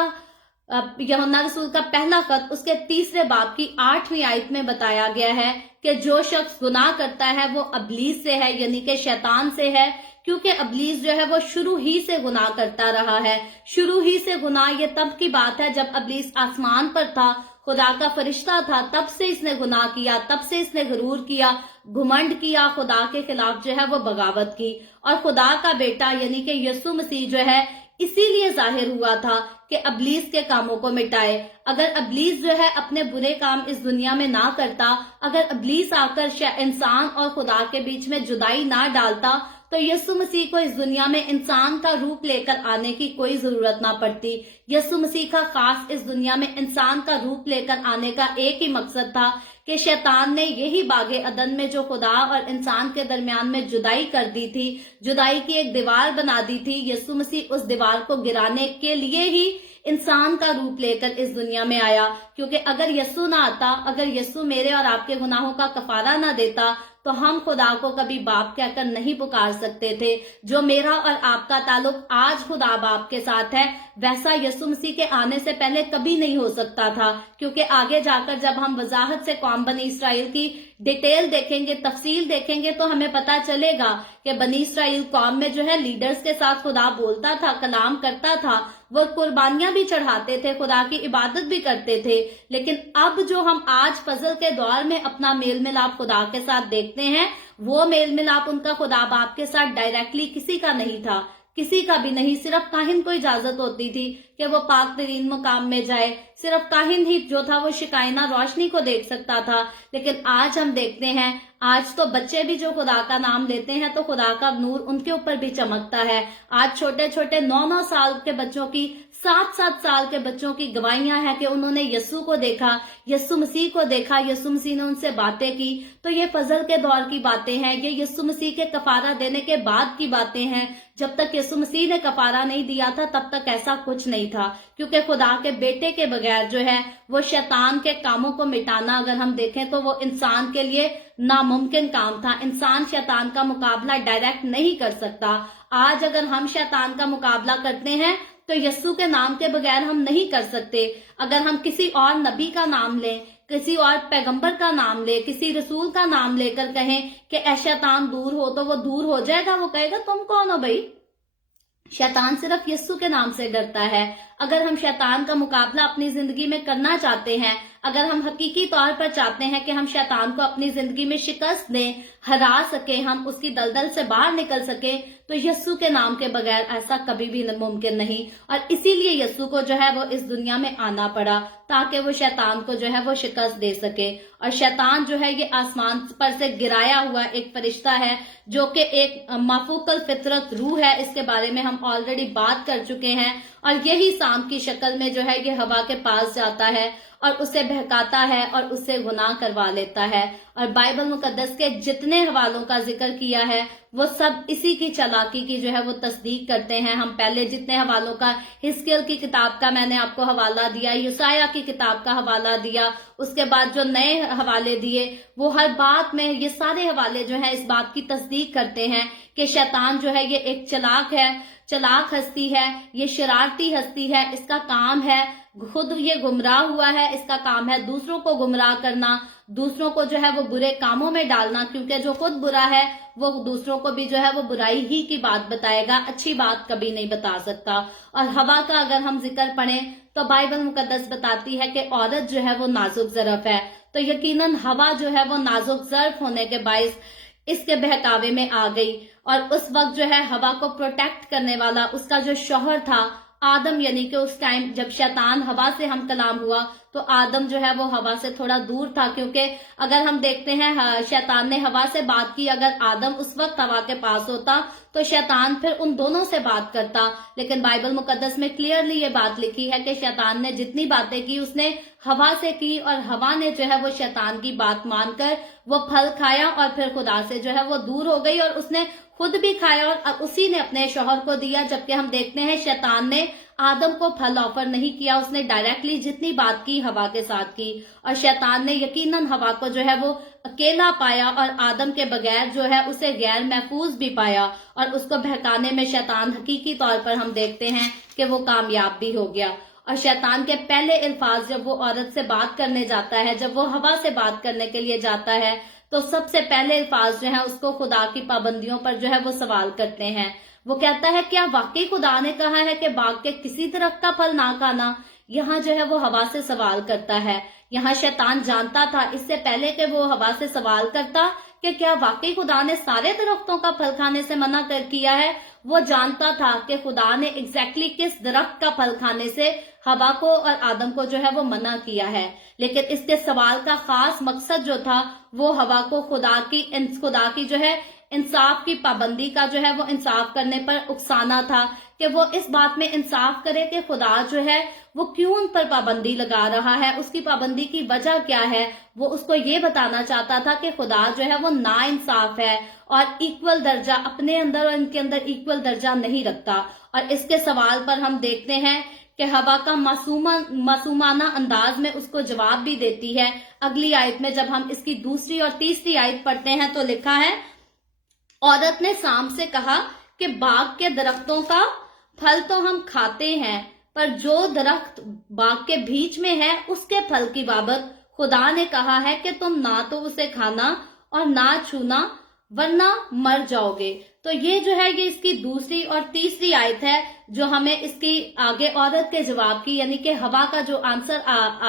یوحنا رسول کا پہلا خط اس کے 3 باب کی 8ویں آیت میں بتایا گیا ہے کہ جو شخص گناہ کرتا ہے وہ ابلیس سے ہے، یعنی کہ شیطان سے ہے، کیونکہ ابلیس جو ہے وہ شروع ہی سے گناہ کرتا رہا ہے۔ شروع ہی سے گناہ یہ تب کی بات ہے جب ابلیس آسمان پر تھا، خدا کا فرشتہ تھا، تب سے اس نے گناہ کیا، تب سے اس نے غرور کیا، گھمنڈ کیا، خدا کے خلاف جو ہے وہ بغاوت کی۔ اور خدا کا بیٹا یعنی کہ یسوع مسیح جو ہے اسی لیے ظاہر ہوا تھا کہ ابلیس کے کاموں کو مٹائے۔ اگر ابلیس جو ہے اپنے برے کام اس دنیا میں نہ کرتا، اگر ابلیس آ کر انسان اور خدا کے بیچ میں جدائی نہ ڈالتا، تو یسوع مسیح کو اس دنیا میں انسان کا روپ لے کر آنے کی کوئی ضرورت نہ پڑتی۔ یسوع مسیح کا خاص اس دنیا میں انسان کا روپ لے کر آنے کا ایک ہی مقصد تھا کہ شیطان نے یہی باغ عدن میں جو خدا اور انسان کے درمیان میں جدائی کر دی تھی، جدائی کی ایک دیوار بنا دی تھی، یسوع مسیح اس دیوار کو گرانے کے لیے ہی انسان کا روپ لے کر اس دنیا میں آیا۔ کیونکہ اگر یسوع نہ آتا، اگر یسوع میرے اور آپ کے گناہوں کا کفارہ نہ دیتا، تو ہم خدا کو کبھی باپ کہہ کر نہیں پکار سکتے تھے۔ جو میرا اور آپ کا تعلق آج خدا باپ کے ساتھ ہے، ویسا یسوع مسیح کے آنے سے پہلے کبھی نہیں ہو سکتا تھا۔ کیونکہ آگے جا کر جب ہم وضاحت سے قوم بنی اسرائیل کی ڈیٹیل دیکھیں گے، تفصیل دیکھیں گے، تو ہمیں پتا چلے گا کہ بنی اسرائیل قوم میں جو ہے لیڈرز کے ساتھ خدا بولتا تھا، کلام کرتا تھا، وہ قربانیاں بھی چڑھاتے تھے، خدا کی عبادت بھی کرتے تھے۔ لیکن اب جو ہم آج فضل کے دور میں اپنا میل ملاپ خدا کے ساتھ دیکھتے ہیں، وہ میل ملاپ ان کا خدا باپ کے ساتھ ڈائریکٹلی کسی کا نہیں تھا، کسی کا بھی نہیں۔ صرف کاہن کو اجازت ہوتی تھی کہ وہ پاک ترین مقام میں جائے، صرف کاہن ہی جو تھا وہ شکائنہ روشنی کو دیکھ سکتا تھا۔ لیکن آج ہم دیکھتے ہیں، آج تو بچے بھی جو خدا کا نام لیتے ہیں تو خدا کا نور ان کے اوپر بھی چمکتا ہے۔ آج چھوٹے چھوٹے 9 سال کے بچوں کی، 7 سال کے بچوں کی گواہیاں ہیں کہ انہوں نے یسوع کو دیکھا، یسوع مسیح کو دیکھا، یسوع مسیح نے ان سے باتیں کی۔ تو یہ فضل کے دور کی باتیں ہیں، یہ یسوع مسیح کے کفارہ دینے کے بعد کی باتیں ہیں۔ جب تک یسوع مسیح نے کفارہ نہیں دیا تھا تب تک ایسا کچھ نہیں تھا، کیونکہ خدا کے بیٹے کے بغیر جو ہے وہ شیطان کے کاموں کو مٹانا، اگر ہم دیکھیں تو وہ انسان کے لیے ناممکن کام تھا۔ انسان شیطان کا مقابلہ ڈائریکٹ نہیں کر سکتا۔ آج اگر ہم شیطان کا مقابلہ کرتے ہیں تو یسوع کے نام کے بغیر ہم نہیں کر سکتے۔ اگر ہم کسی اور نبی کا نام لیں، کسی اور پیغمبر کا نام لے، کسی رسول کا نام لے کر کہیں کہ اے شیطان دور ہو، تو وہ دور ہو جائے گا۔ وہ کہے گا تم کون ہو بھائی؟ شیطان صرف یسوع کے نام سے ڈرتا ہے۔ اگر ہم شیطان کا مقابلہ اپنی زندگی میں کرنا چاہتے ہیں، اگر ہم حقیقی طور پر چاہتے ہیں کہ ہم شیطان کو اپنی زندگی میں شکست دیں، ہرا سکیں، ہم اس کی دلدل سے باہر نکل سکیں، تو یسوع کے نام کے بغیر ایسا کبھی بھی ممکن نہیں۔ اور اسی لیے یسوع کو جو ہے وہ اس دنیا میں آنا پڑا، تاکہ وہ شیطان کو جو ہے وہ شکست دے سکے۔ اور شیطان جو ہے یہ آسمان پر سے گرایا ہوا ایک فرشتہ ہے، جو کہ ایک مافوق الفطرت روح ہے۔ اس کے بارے میں ہم آلریڈی بات کر چکے ہیں۔ اور یہی سانپ کی شکل میں جو ہے یہ ہوا کے پاس جاتا ہے اور اسے بہکاتا ہے اور اس سے گناہ کروا لیتا ہے۔ اور بائبل مقدس کے جتنے حوالوں کا ذکر کیا ہے وہ سب اسی کی چالاکی کی جو ہے وہ تصدیق کرتے ہیں۔ ہم پہلے جتنے حوالوں کا، حزقیل کی کتاب کا میں نے آپ کو حوالہ دیا، یسایہ کی کتاب کا حوالہ دیا، اس کے بعد جو نئے حوالے دیے، وہ ہر بات میں یہ سارے حوالے جو ہیں اس بات کی تصدیق کرتے ہیں کہ شیطان جو ہے یہ ایک چلاک ہستی ہے، یہ شرارتی ہستی ہے، اس کا کام ہے، خود یہ گمراہ ہوا ہے، اس کا کام ہے دوسروں کو گمراہ کرنا، دوسروں کو جو ہے وہ برے کاموں میں ڈالنا، کیونکہ جو خود برا ہے وہ دوسروں کو بھی جو ہے وہ برائی ہی کی بات بتائے گا، اچھی بات کبھی نہیں بتا سکتا۔ اور ہوا کا اگر ہم ذکر پڑھیں تو بائبل مقدس بتاتی ہے کہ عورت جو ہے وہ نازک ظرف ہے، تو یقیناً ہوا جو ہے وہ نازک ظرف ہونے کے باعث اس کے بہکاوے میں آ گئی۔ اور اس وقت جو ہے ہوا کو پروٹیکٹ کرنے والا اس کا جو شوہر تھا آدم، یعنی کہ اس ٹائم جب شیطان ہوا سے ہم کلام ہوا تو آدم جو ہے وہ ہوا سے تھوڑا دور تھا، کیونکہ اگر ہم دیکھتے ہیں شیطان نے ہوا سے بات کی، اگر آدم اس وقت ہوا کے پاس ہوتا تو شیطان پھر ان دونوں سے بات کرتا۔ لیکن بائبل مقدس میں کلیئرلی یہ بات لکھی ہے کہ شیطان نے جتنی باتیں کی اس نے ہوا سے کی، اور ہوا نے جو ہے وہ شیطان کی بات مان کر وہ پھل کھایا اور پھر خدا سے جو ہے وہ دور ہو گئی، اور اس نے خود بھی کھایا اور اسی نے اپنے شوہر کو دیا۔ جبکہ ہم دیکھتے ہیں شیطان نے آدم کو پھل آفر نہیں کیا، اس نے ڈائریکٹلی جتنی بات کی ہوا کے ساتھ کی، اور شیطان نے یقیناً ہوا کو جو ہے وہ اکیلا پایا اور آدم کے بغیر جو ہے اسے غیر محفوظ بھی پایا، اور اس کو بہکانے میں شیطان حقیقی طور پر ہم دیکھتے ہیں کہ وہ کامیاب بھی ہو گیا۔ اور شیطان کے پہلے الفاظ جب وہ عورت سے بات کرنے جاتا ہے، جب وہ ہوا سے بات کرنے کے لیے جاتا ہے، تو سب سے پہلے الفاظ جو ہیں اس کو خدا کی پابندیوں پر جو ہے وہ سوال کرتے ہیں۔ وہ کہتا ہے کیا واقعی خدا نے کہا ہے کہ باغ کے کسی درخت کا پھل نہ کھانا؟ یہاں جو ہے وہ ہوا سے سوال کرتا ہے۔ یہاں شیطان جانتا تھا اس سے پہلے کہ وہ ہوا سے سوال کرتا कि क्या वाकई खुदा ने सारे दरख्तों का फल खाने से मना कर किया है। वो जानता था कि खुदा ने एग्जैक्टली किस दरख्त का फल खाने से हवा को और आदम को जो है वो मना किया है, लेकिन इसके सवाल का खास मकसद जो था वो हवा को खुदा की जो है इंसाफ की पाबंदी का जो है वो इंसाफ करने पर उकसाना था कि वो इस बात में इंसाफ करे कि खुदा जो है वो क्यों उन पर पाबंदी लगा रहा है, उसकी पाबंदी की वजह क्या है। वो उसको ये बताना चाहता था कि खुदा जो है वो ना इंसाफ है और इक्वल दर्जा अपने अंदर और इनके अंदर इक्वल दर्जा नहीं रखता। और इसके सवाल पर हम देखते हैं कि हवा का मासूमाना अंदाज में उसको जवाब भी देती है। अगली आयत में जब हम इसकी दूसरी और तीसरी आयत पढ़ते हैं तो लिखा है, औरत ने शाम से कहा कि बाग के दरख्तों का फल तो हम खाते हैं, पर जो दरख्त बाग के बीच में है उसके फल की बाबत खुदा ने कहा है कि तुम ना तो उसे खाना और ना छूना वरना मर जाओगे। तो ये जो है ये इसकी दूसरी और तीसरी आयत है जो हमें इसकी आगे औरत के जवाब की यानी कि हवा का जो आंसर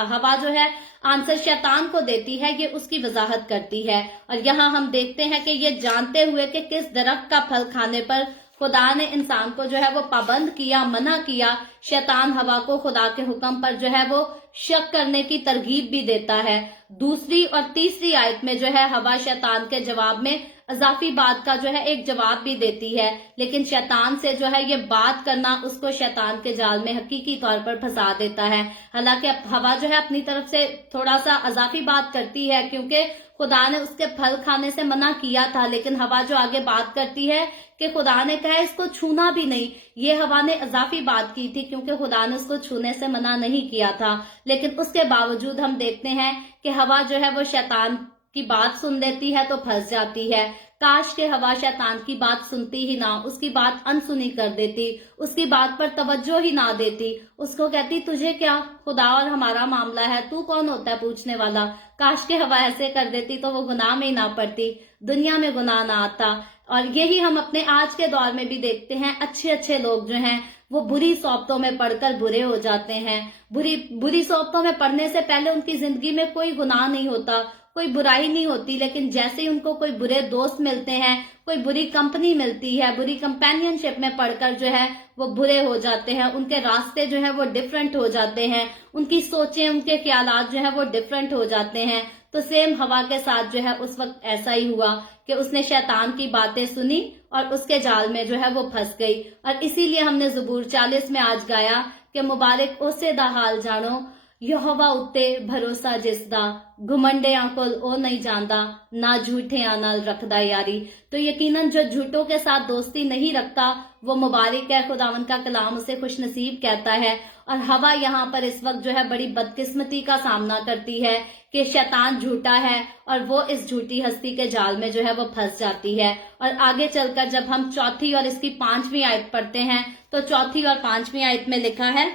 हवा जो है आंसर शैतान को देती है, ये उसकी वजाहत करती है। और यहाँ हम देखते हैं कि ये जानते हुए कि किस दरख्त का फल खाने पर खुदा ने इंसान को जो है वो पाबंद किया, मना किया, शैतान हवा को खुदा के हुक्म पर जो है वो शक करने की तरगीब भी देता है। दूसरी और तीसरी आयत में जो है हवा शैतान के जवाब में अजाफी बात का जो है एक जवाब भी देती है, लेकिन शैतान से जो है ये बात करना उसको शैतान के जाल में हकीकी तौर पर फंसा देता है। हालांकि हवा जो है अपनी तरफ से थोड़ा सा अजाफी बात करती है क्योंकि खुदा ने उसके फल खाने से मना किया था, लेकिन हवा जो आगे बात करती है कि खुदा ने कहा इसको छूना भी नहीं, ये हवा ने अजाफी बात की थी क्योंकि खुदा ने उसको छूने से मना नहीं किया था। लेकिन उसके बावजूद हम देखते हैं कि हवा जो है वो शैतान की बात सुन लेती है तो फंस जाती है। काश के हवा शैतान की बात सुनती ही ना, उसकी बात अनसुनी कर देती, उसकी बात पर तवज्जो ही ना देती, उसको कहती तुझे क्या, खुदा और हमारा मामला है, तू कौन होता है पूछने वाला। काश के हवा ऐसे कर देती तो वो गुनाह में ही ना पड़ती, दुनिया में गुनाह ना आता। और यही हम अपने आज के दौर में भी देखते हैं, अच्छे लोग जो हैं वो बुरी सोबतों में पढ़कर बुरे हो जाते हैं। बुरी सोबतों में पढ़ने से पहले उनकी जिंदगी में कोई गुनाह नहीं होता, कोई बुराई नहीं होती, लेकिन जैसे ही उनको कोई बुरे दोस्त मिलते हैं, कोई बुरी कंपनी मिलती है, बुरी कंपेनियनशिप में पढ़कर जो है वो बुरे हो जाते हैं, उनके रास्ते जो है वो डिफरेंट हो जाते हैं, उनकी सोचें उनके ख्यालात जो है वो डिफरेंट हो जाते हैं। तो सेम हवा के साथ जो है उस वक्त ऐसा ही हुआ कि उसने शैतान की बातें सुनी और उसके जाल में जो है वो फंस गई। और इसीलिए हमने ज़बूर 40 में आज गाया कि मुबारक ओसे दा हाल जानो, यहोवा उत्ते भरोसा जिसदा, घुमंडियां कोल ओ नहीं जानदा, ना झूठियां नाल रखदा यारी। तो यकीनन जो झूठों के साथ दोस्ती नहीं रखता वो मुबारक है, खुदावन का कलाम उसे खुशनसीब कहता है। और हवा यहाँ पर इस वक्त जो है बड़ी बदकिस्मती का सामना करती है कि शैतान झूठा है और वो इस झूठी हस्ती के जाल में जो है वो फंस जाती है। और आगे चलकर जब हम चौथी और इसकी 5वीं आयत पढ़ते हैं तो चौथी और 5वीं आयत में लिखा है,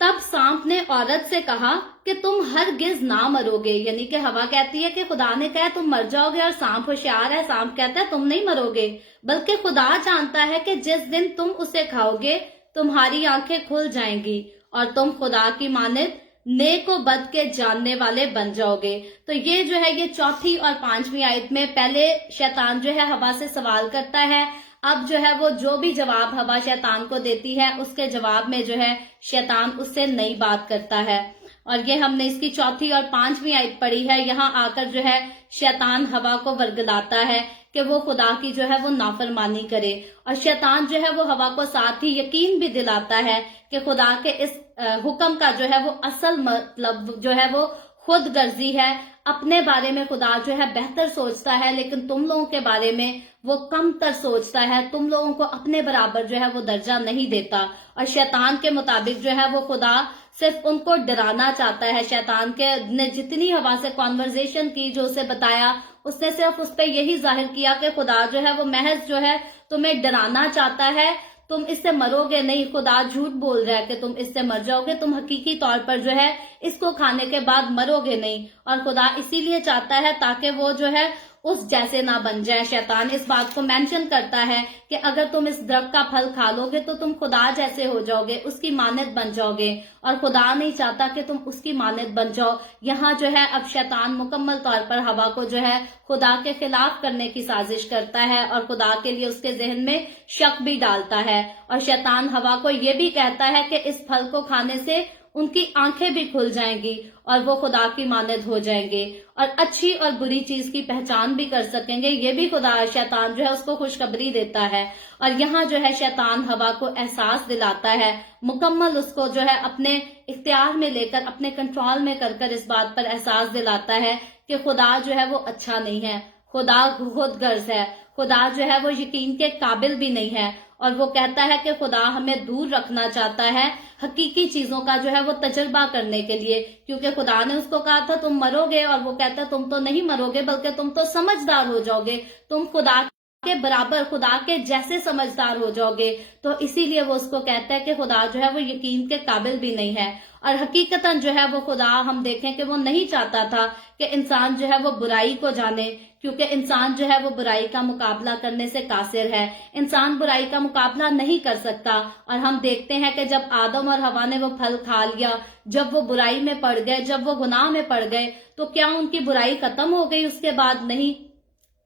तब सांप ने औरत से कहा कि तुम हरगिज ना मरोगे। यानी कि हवा कहती है कि खुदा ने कहा तुम मर जाओगे, और सांप होशियार है, सांप कहता है तुम नहीं मरोगे, बल्कि खुदा जानता है कि जिस दिन तुम उसे खाओगे तुम्हारी आंखें खुल जाएंगी और तुम खुदा की मानिद नेक व बद के जानने वाले बन जाओगे। तो ये जो है ये चौथी और 5वीं आयत में पहले शैतान जो है हवा से सवाल करता है, अब जो है वो जो भी जवाब हवा शैतान को देती है उसके जवाब में जो है शैतान उससे नई बात करता है। और ये हमने इसकी चौथी और 5वीं आयत पढ़ी है। यहाँ आकर जो है शैतान हवा को वर्गलाता है कि वो खुदा की जो है वो नाफरमानी करे, और शैतान जो है वो हवा को साथ ही यकीन भी दिलाता है कि खुदा के इस हुक्म का जो है वो असल मतलब जो है वो खुद गर्जी है। अपने बारे में खुदा जो है बेहतर सोचता है, लेकिन तुम लोगों के बारे में वो कम तर सोचता है, तुम लोगों को अपने बराबर जो है वो दर्जा नहीं देता। और शैतान के मुताबिक जो है वो खुदा सिर्फ उनको डराना चाहता है। शैतान के ने जितनी हवा से कॉन्वर्जेशन की, जो उसे बताया, उसने सिर्फ उस पर यही जाहिर किया कि खुदा जो है वो महज जो है तुम्हें डराना चाहता है, तुम इससे मरोगे नहीं, खुदा झूठ बोल रहा है कि तुम इससे मर जाओगे, तुम हकीकी तौर पर जो है इसको खाने के बाद मरोगे नहीं। और खुदा इसीलिए चाहता है ताकि वो जो है उस जैसे ना बन जाए। शैतान इस बात को मेंशन करता है कि अगर तुम इस दरख्त का फल खा लोगे तो तुम खुदा जैसे हो जाओगे, उसकी मानद बन जाओगे, और खुदा नहीं चाहता कि तुम उसकी मानद बन जाओ। यहाँ जो है अब शैतान मुकम्मल तौर पर हवा को जो है खुदा के खिलाफ करने की साजिश करता है और खुदा के लिए उसके जहन में शक भी डालता है। और शैतान हवा को ये भी कहता है कि इस फल को खाने से उनकी आंखें भी खुल जाएंगी और वो खुदा की मानद हो जाएंगे और अच्छी और बुरी चीज की पहचान भी कर सकेंगे। ये भी खुदा शैतान जो है उसको खुशखबरी देता है। और यहाँ जो है शैतान हवा को एहसास दिलाता है, मुकम्मल उसको जो है अपने इख्तियार में लेकर, अपने कंट्रोल में कर इस बात पर एहसास दिलाता है कि खुदा जो है वो अच्छा नहीं है, खुदा खुद गर्ज है, खुदा जो है वो यकीन के काबिल भी नहीं है। और वो कहता है कि खुदा हमें दूर रखना चाहता है हकीकी चीजों का जो है वो तजुर्बा करने के लिए, क्योंकि खुदा ने उसको कहा था तुम मरोगे, और वो कहता है तुम तो नहीं मरोगे बल्कि तुम तो समझदार हो जाओगे, तुम खुदा के बराबर, खुदा के जैसे समझदार हो जाओगे। तो इसीलिए वो उसको कहता है कि खुदा जो है वो यकीन के काबिल भी नहीं है। और हकीकतन जो है वो खुदा हम देखें कि वो नहीं चाहता था कि इंसान जो है वो बुराई को जाने, क्योंकि इंसान जो है वो बुराई का मुकाबला करने से कासिर है। इंसान बुराई का मुकाबला नहीं कर सकता। और हम देखते हैं कि जब आदम और हवा ने वो फल खा लिया, जब वो बुराई में पड़ गए, जब वो गुनाह में पड़ गए, तो क्या उनकी बुराई खत्म हो गई? उसके बाद नहीं,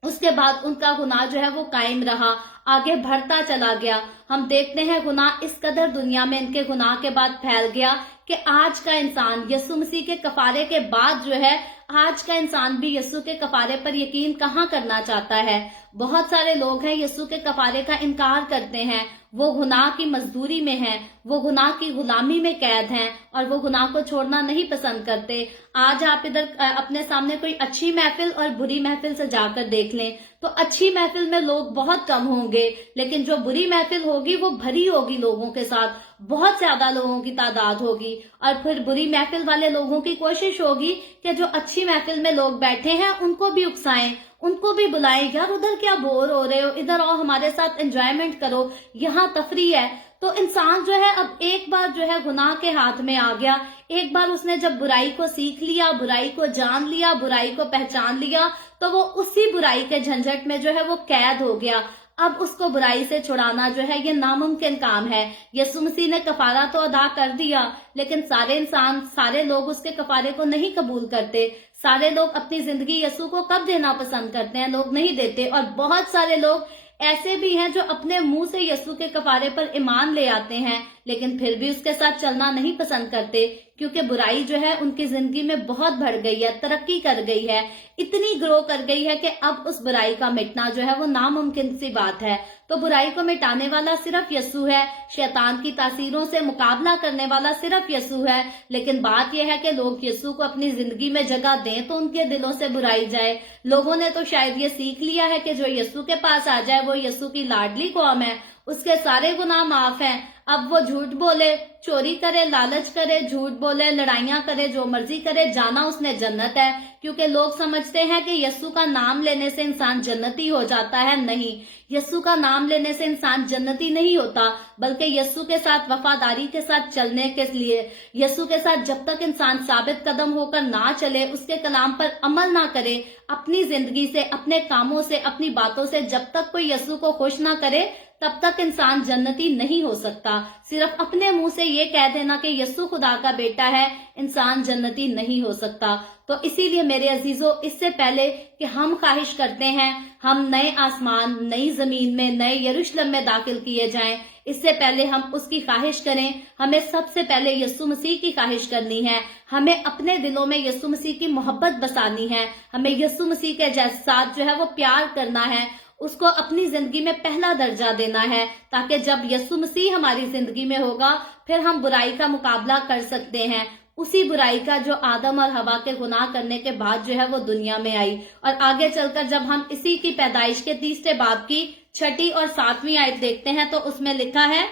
उसके बाद उनका गुनाह जो है वो कायम रहा, आगे बढ़ता चला गया। हम देखते हैं गुनाह इस कदर दुनिया में इनके गुनाह के बाद फैल गया कि आज का इंसान यीशु मसीह के कफारे के बाद जो है, आज का इंसान भी यीशु के कफारे पर यकीन कहाँ करना चाहता है। बहुत सारे लोग हैं यीशु के कफारे का इनकार करते हैं, वो गुनाह की मजदूरी में हैं, वो गुनाह की गुलामी में कैद हैं और वो गुनाह को छोड़ना नहीं पसंद करते। आज आप इधर अपने सामने कोई अच्छी महफिल और बुरी महफिल से जाकर देख लें तो अच्छी महफिल में लोग बहुत कम होंगे, लेकिन जो बुरी महफिल होगी वो भरी होगी लोगों के साथ, बहुत ज्यादा लोगों की तादाद होगी। और फिर बुरी महफिल वाले लोगों की कोशिश होगी कि जो अच्छी महफिल में लोग बैठे हैं उनको भी उकसाएं, उनको भी बुलाएं, यार उधर क्या बोर हो रहे हो, इधर आओ हमारे साथ एंजॉयमेंट करो, यहाँ तफरी है। तो इंसान जो है अब एक बार जो है गुनाह के हाथ में आ गया, एक बार उसने जब बुराई को सीख लिया, बुराई को जान लिया, बुराई को पहचान लिया, तो वो उसी बुराई के झंझट में जो है वो कैद हो गया। अब उसको बुराई से छुड़ाना जो है ये नामुमकिन काम है। यीशु मसीह ने कफारा तो अदा कर दिया, लेकिन सारे इंसान, सारे लोग उसके कफारे को नहीं कबूल करते। सारे लोग अपनी जिंदगी यीशु को कब देना पसंद करते हैं? लोग नहीं देते। और बहुत सारे लोग ऐसे भी हैं जो अपने मुंह से यीशु के कफारे पर ईमान ले आते हैं, लेकिन फिर भी उसके साथ चलना नहीं पसंद करते, क्योंकि बुराई जो है उनकी जिंदगी में बहुत बढ़ गई है, तरक्की कर गई है, इतनी ग्रो कर गई है कि अब उस बुराई का मिटना जो है वो नामुमकिन सी बात है। तो बुराई को मिटाने वाला सिर्फ यीशु है, शैतान की तासीरों से मुकाबला करने वाला सिर्फ यीशु है। लेकिन बात यह है कि लोग यीशु को अपनी जिंदगी में जगह दें तो उनके दिलों से बुराई जाए। लोगों ने तो शायद ये सीख लिया है कि जो यीशु के पास आ जाए वो यीशु की लाडली कौम है, उसके सारे गुनाह माफ हैं। अब वो झूठ बोले, चोरी करे, लालच करे, झूठ बोले, लड़ाइयां करे, जो मर्जी करे, जाना उसने जन्नत है, क्योंकि लोग समझते हैं कि यीशु का नाम लेने से इंसान जन्नती हो जाता है। नहीं, यीशु का नाम लेने से इंसान जन्नती नहीं होता, बल्कि यीशु के साथ वफादारी के साथ चलने के लिए, यीशु के साथ जब तक इंसान साबित कदम होकर ना चले, उसके कलाम पर अमल ना करे, अपनी जिंदगी से, अपने कामों से, अपनी बातों से जब तक कोई यीशु को खुश ना करे, तब तक इंसान जन्नती नहीं हो सकता। सिर्फ अपने मुंह से ये कह देना कि यीशु खुदा का बेटा है, इंसान जन्नती नहीं हो सकता। तो इसीलिए मेरे अजीजों, इससे पहले कि हम ख्वाहिश करते हैं हम नए आसमान, नई जमीन में, नए यरूशलेम में दाखिल किए जाएं, इससे पहले हम उसकी ख्वाहिश करें। हमें सबसे पहले यीशु मसीह की ख्वाहिश करनी है, हमें अपने दिलों में यीशु मसीह की मोहब्बत बसानी है, हमें यीशु मसीह के साथ जो है वो प्यार करना है, उसको अपनी जिंदगी में पहला दर्जा देना है, ताकि जब यीशु मसीह हमारी जिंदगी में होगा फिर हम बुराई का मुकाबला कर सकते हैं, उसी बुराई का जो आदम और हवा के गुनाह करने के बाद जो है वो दुनिया में आई। और आगे चलकर जब हम इसी की पैदाइश के 3 बाब की 6 और 7वीं आयत देखते हैं तो उसमें लिखा है,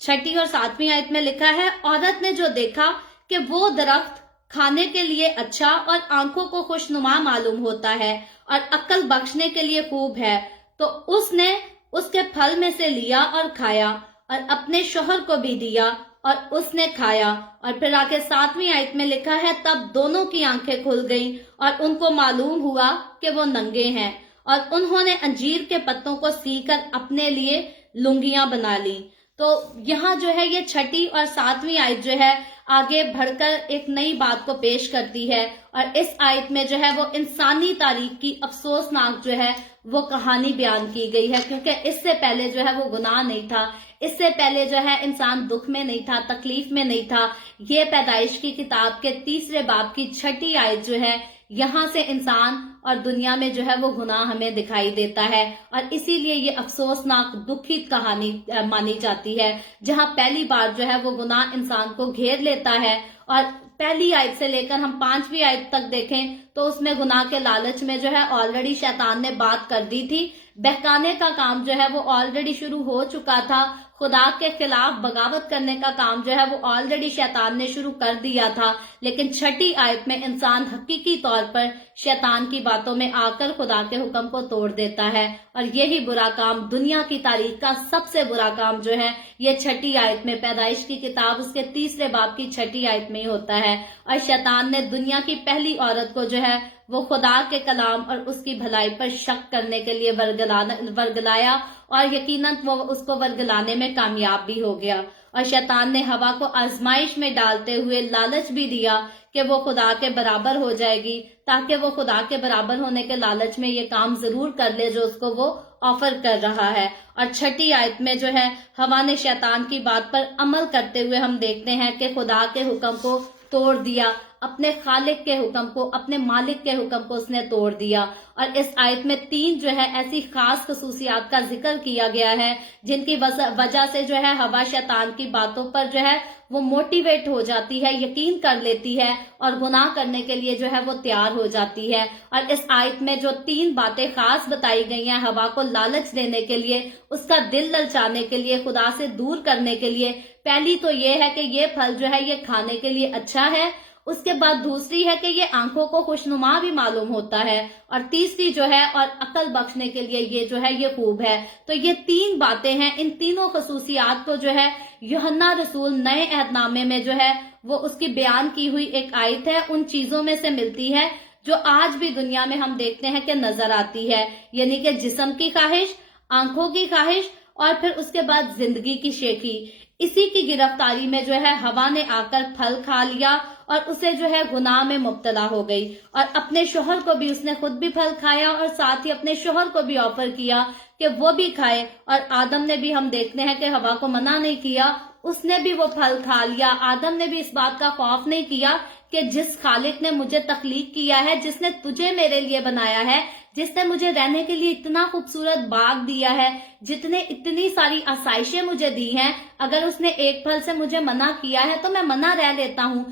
6 और 7वीं आयत में लिखा है, औरत ने जो देखा कि वो दरख्त खाने के लिए अच्छा और आंखों को खुशनुमा मालूम होता है और अक्ल बख्शने के लिए खूब है, तो उसने उसके फल में से लिया और खाया और अपने शौहर को भी दिया और उसने खाया। और फिर आके 7वीं आयत में लिखा है, तब दोनों की आंखें खुल गईं और उनको मालूम हुआ कि वो नंगे हैं, और उन्होंने अंजीर के पत्तों को सीकर अपने लिए लुंगियां बना ली। तो यहाँ जो है ये 6ठी और 7वीं आयत जो है आगे बढ़कर एक नई बात को पेश करती है, और इस आयत में जो है वो इंसानी तारीख की अफसोसनाक जो है वो कहानी बयान की गई है, क्योंकि इससे पहले जो है वो गुनाह नहीं था, इससे पहले जो है इंसान दुख में नहीं था, तकलीफ में नहीं था। ये पैदाइश की किताब के 3 बाब की 6ठी आयत जो है, यहाँ से इंसान और दुनिया में जो है वो गुनाह हमें दिखाई देता है, और इसीलिए ये अफसोसनाक दुखित कहानी मानी जाती है, जहाँ पहली बार जो है वो गुनाह इंसान को घेर लेता है। और पहली आयत से लेकर हम 5वीं आयत तक देखें तो उसमें गुनाह के लालच में जो है ऑलरेडी शैतान ने बात कर दी थी, बहकाने का काम जो है वो ऑलरेडी शुरू हो चुका था, खुदा के खिलाफ बगावत करने का काम जो है वो ऑलरेडी शैतान ने शुरू कर दिया था। लेकिन 6ठी आयत में इंसान हकीकी तौर पर शैतान की बातों में आकर खुदा के हुक्म को तोड़ देता है, और यही बुरा काम, दुनिया की तारीख का सबसे बुरा काम जो है ये 6ठी आयत में, पैदाइश की किताब उसके 3 बाब की 6ठी आयत में ही होता है। और शैतान ने दुनिया की पहली औरत को जो है वो खुदा के कलाम और उसकी भलाई पर शक करने के लिए वर्गलाया, और यकीनन वो उसको वर्गलाने में कामयाब भी हो गया। और शैतान ने हवा को आजमाइश में डालते हुए लालच भी दिया कि वो खुदा के बराबर हो जाएगी, ताकि वो खुदा के बराबर होने के लालच में ये काम जरूर कर ले जो उसको वो ऑफर कर रहा है। और 6ठी आयत में जो है हवा ने शैतान की बात पर अमल करते हुए हम देखते हैं कि खुदा के हुक्म को तोड़ दिया, अपने खालिक के हुक्म को, अपने मालिक के हुक्म को उसने तोड़ दिया। और इस आयत में 3 जो है ऐसी खास खसूसियात का जिक्र किया गया है, जिनकी वजह से जो है हवा शैतान की बातों पर जो है वो मोटिवेट हो जाती है, यकीन कर लेती है, और गुनाह करने के लिए जो है वो तैयार हो जाती है। और इस आयत में जो 3 बातें खास बताई गई हैं हवा को लालच देने के लिए, उसका दिल ललचाने के लिए, खुदा से दूर करने के लिए, पहली तो ये है कि ये फल जो है ये खाने के लिए अच्छा है, उसके बाद दूसरी है कि ये आंखों को खुशनुमा भी मालूम होता है, और तीसरी जो है और अकल बख्शने के लिए ये जो है ये खूब है। तो ये 3 बातें हैं, इन तीनों खसूसियात को जो है यूहन्ना रसूल नए अहदनामे में जो है वो उसकी बयान की हुई एक आयत है, उन चीजों में से मिलती है जो आज भी दुनिया में हम देखते हैं कि नजर आती है, यानी कि जिस्म की ख्वाहिश, आंखों की ख्वाहिश, और फिर उसके बाद जिंदगी की शेखी। इसी की गिरफ्तारी में जो है हवा ने आकर फल खा लिया और उसे जो है गुनाह में मुब्तला हो गई, और अपने शोहर को भी, उसने खुद भी फल खाया और साथ ही अपने शोहर को भी ऑफर किया कि वो भी खाए। और आदम ने भी, हम देखते हैं कि हवा को मना नहीं किया, उसने भी वो फल खा लिया। आदम ने भी इस बात का खौफ नहीं किया कि जिस खालिक ने मुझे तख्लीक किया है, जिसने तुझे मेरे लिए बनाया है, जिसने मुझे रहने के लिए इतना खूबसूरत बाग दिया है, जितने इतनी सारी आसाइशें मुझे दी हैं, अगर उसने एक फल से मुझे मना किया है तो मैं मना रह लेता हूँ।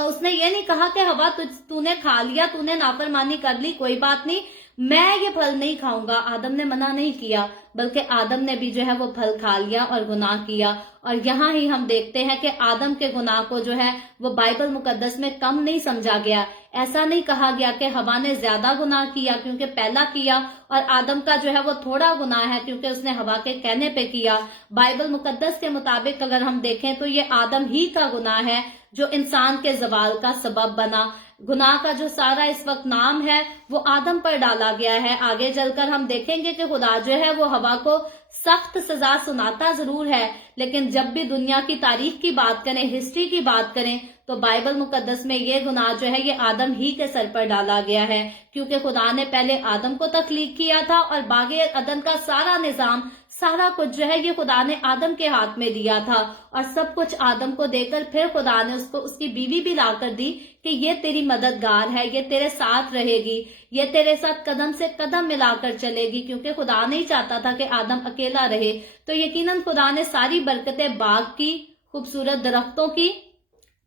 उसने ये नहीं कहा कि हवा तूने खा लिया, तूने नाफरमानी कर ली, कोई बात नहीं, मैं ये फल नहीं खाऊंगा। आदम ने मना नहीं किया, बल्कि आदम ने भी जो है वो फल खा लिया और गुनाह किया। और यहाँ ही हम देखते हैं कि आदम के गुनाह को जो है वो बाइबल मुकद्दस में कम नहीं समझा गया। ऐसा नहीं कहा गया कि हवा ने ज्यादा गुनाह किया क्योंकि पहला किया, और आदम का जो है वो थोड़ा गुनाह है क्योंकि उसने हवा के कहने पे किया। बाइबल मुकद्दस के मुताबिक अगर हम देखें तो ये आदम ही का गुनाह है जो इंसान के जवाल का सबब बना। गुनाह का जो सारा इस वक्त नाम है वो आदम पर डाला गया है। आगे चलकर हम देखेंगे कि खुदा जो है वो हवा को सख्त सजा सुनाता जरूर है, लेकिन जब भी दुनिया की तारीख की बात करें, हिस्ट्री की बात करें, तो बाइबल मुकद्दस में ये गुनाह जो है ये आदम ही के सर पर डाला गया है, क्योंकि खुदा ने पहले आदम को तख्लीक किया था और बागे अदन का सारा निजाम, सारा कुछ जो है ये खुदा ने आदम के हाथ में दिया था, और सब कुछ आदम को देकर फिर खुदा ने उसको उसकी बीवी भी ला कर दी कि ये तेरी मददगार है, ये तेरे साथ रहेगी, ये तेरे साथ कदम से कदम मिलाकर चलेगी, क्योंकि खुदा नहीं चाहता था कि आदम अकेला रहे। तो यकीनन खुदा ने सारी बरकतें बाग की, खूबसूरत दरख्तों की,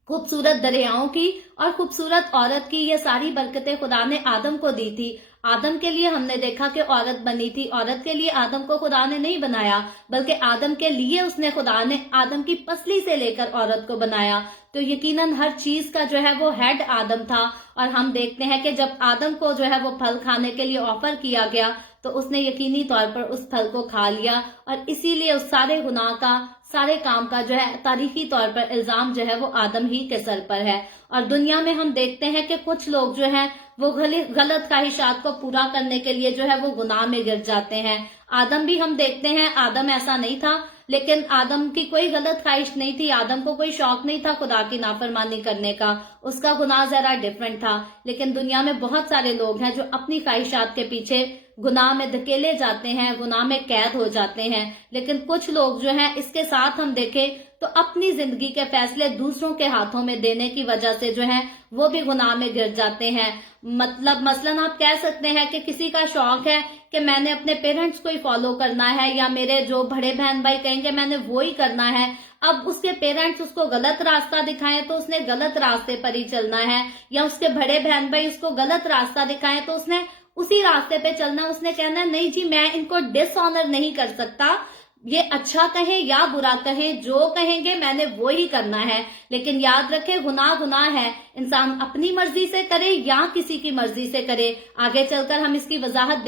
खूबसूरत दरियाओं की और खूबसूरत औरत की ये सारी बरकतें खुदा ने आदम को दी थी। आदम के लिए हमने देखा कि औरत बनी थी, औरत के लिए आदम को खुदा ने नहीं बनाया, बल्कि आदम के लिए उसने खुदा ने आदम की पसली से लेकर औरत को बनाया। तो यकीनन हर चीज का जो है वो हेड आदम था। और हम देखते हैं कि जब आदम को जो है वो फल खाने के लिए ऑफर किया गया तो उसने यकीनी तौर पर उस फल को खा लिया, और इसीलिए उस सारे गुनाह का, सारे काम का जो है तारीखी तौर पर इल्जाम जो है वो आदम ही के सर पर है। और दुनिया में हम देखते हैं कि कुछ लोग जो हैं वो गलत ख्वाहिशात को पूरा करने के लिए जो है वो गुनाह में गिर जाते हैं। आदम भी हम देखते हैं, आदम ऐसा नहीं था, लेकिन आदम की कोई गलत ख्वाहिश नहीं थी, आदम को कोई शौक नहीं था खुदा की नाफरमानी करने का, उसका गुनाह जरा डिफरेंट था। लेकिन दुनिया में बहुत सारे लोग हैं जो अपनी ख्वाहिशात के पीछे गुनाह में धकेले जाते हैं, गुनाह में कैद हो जाते हैं। लेकिन कुछ लोग जो हैं इसके साथ हम देखें तो अपनी जिंदगी के फैसले दूसरों के हाथों में देने की वजह से जो है वो भी गुनाह में गिर जाते हैं। मतलब मसलन आप कह सकते हैं कि किसी का शौक है कि मैंने अपने पेरेंट्स को ही फॉलो करना है, या मेरे जो बड़े बहन भाई कहेंगे मैंने वो ही करना है। अब उसके पेरेंट्स उसको गलत रास्ता दिखाएं तो उसने गलत रास्ते पर ही चलना है, या उसके बड़े बहन भाई उसको गलत रास्ता दिखाएं तो उसने उसी रास्ते पे चलना। उसने कहना नहीं जी मैं इनको डिसऑनर नहीं कर सकता, ये अच्छा कहें या बुरा कहें, जो कहेंगे मैंने वो ही करना है। लेकिन याद रखें गुनाह गुनाह है, इंसान अपनी मर्जी से करे या किसी की मर्जी से करे। आगे चलकर हम इसकी वजाहत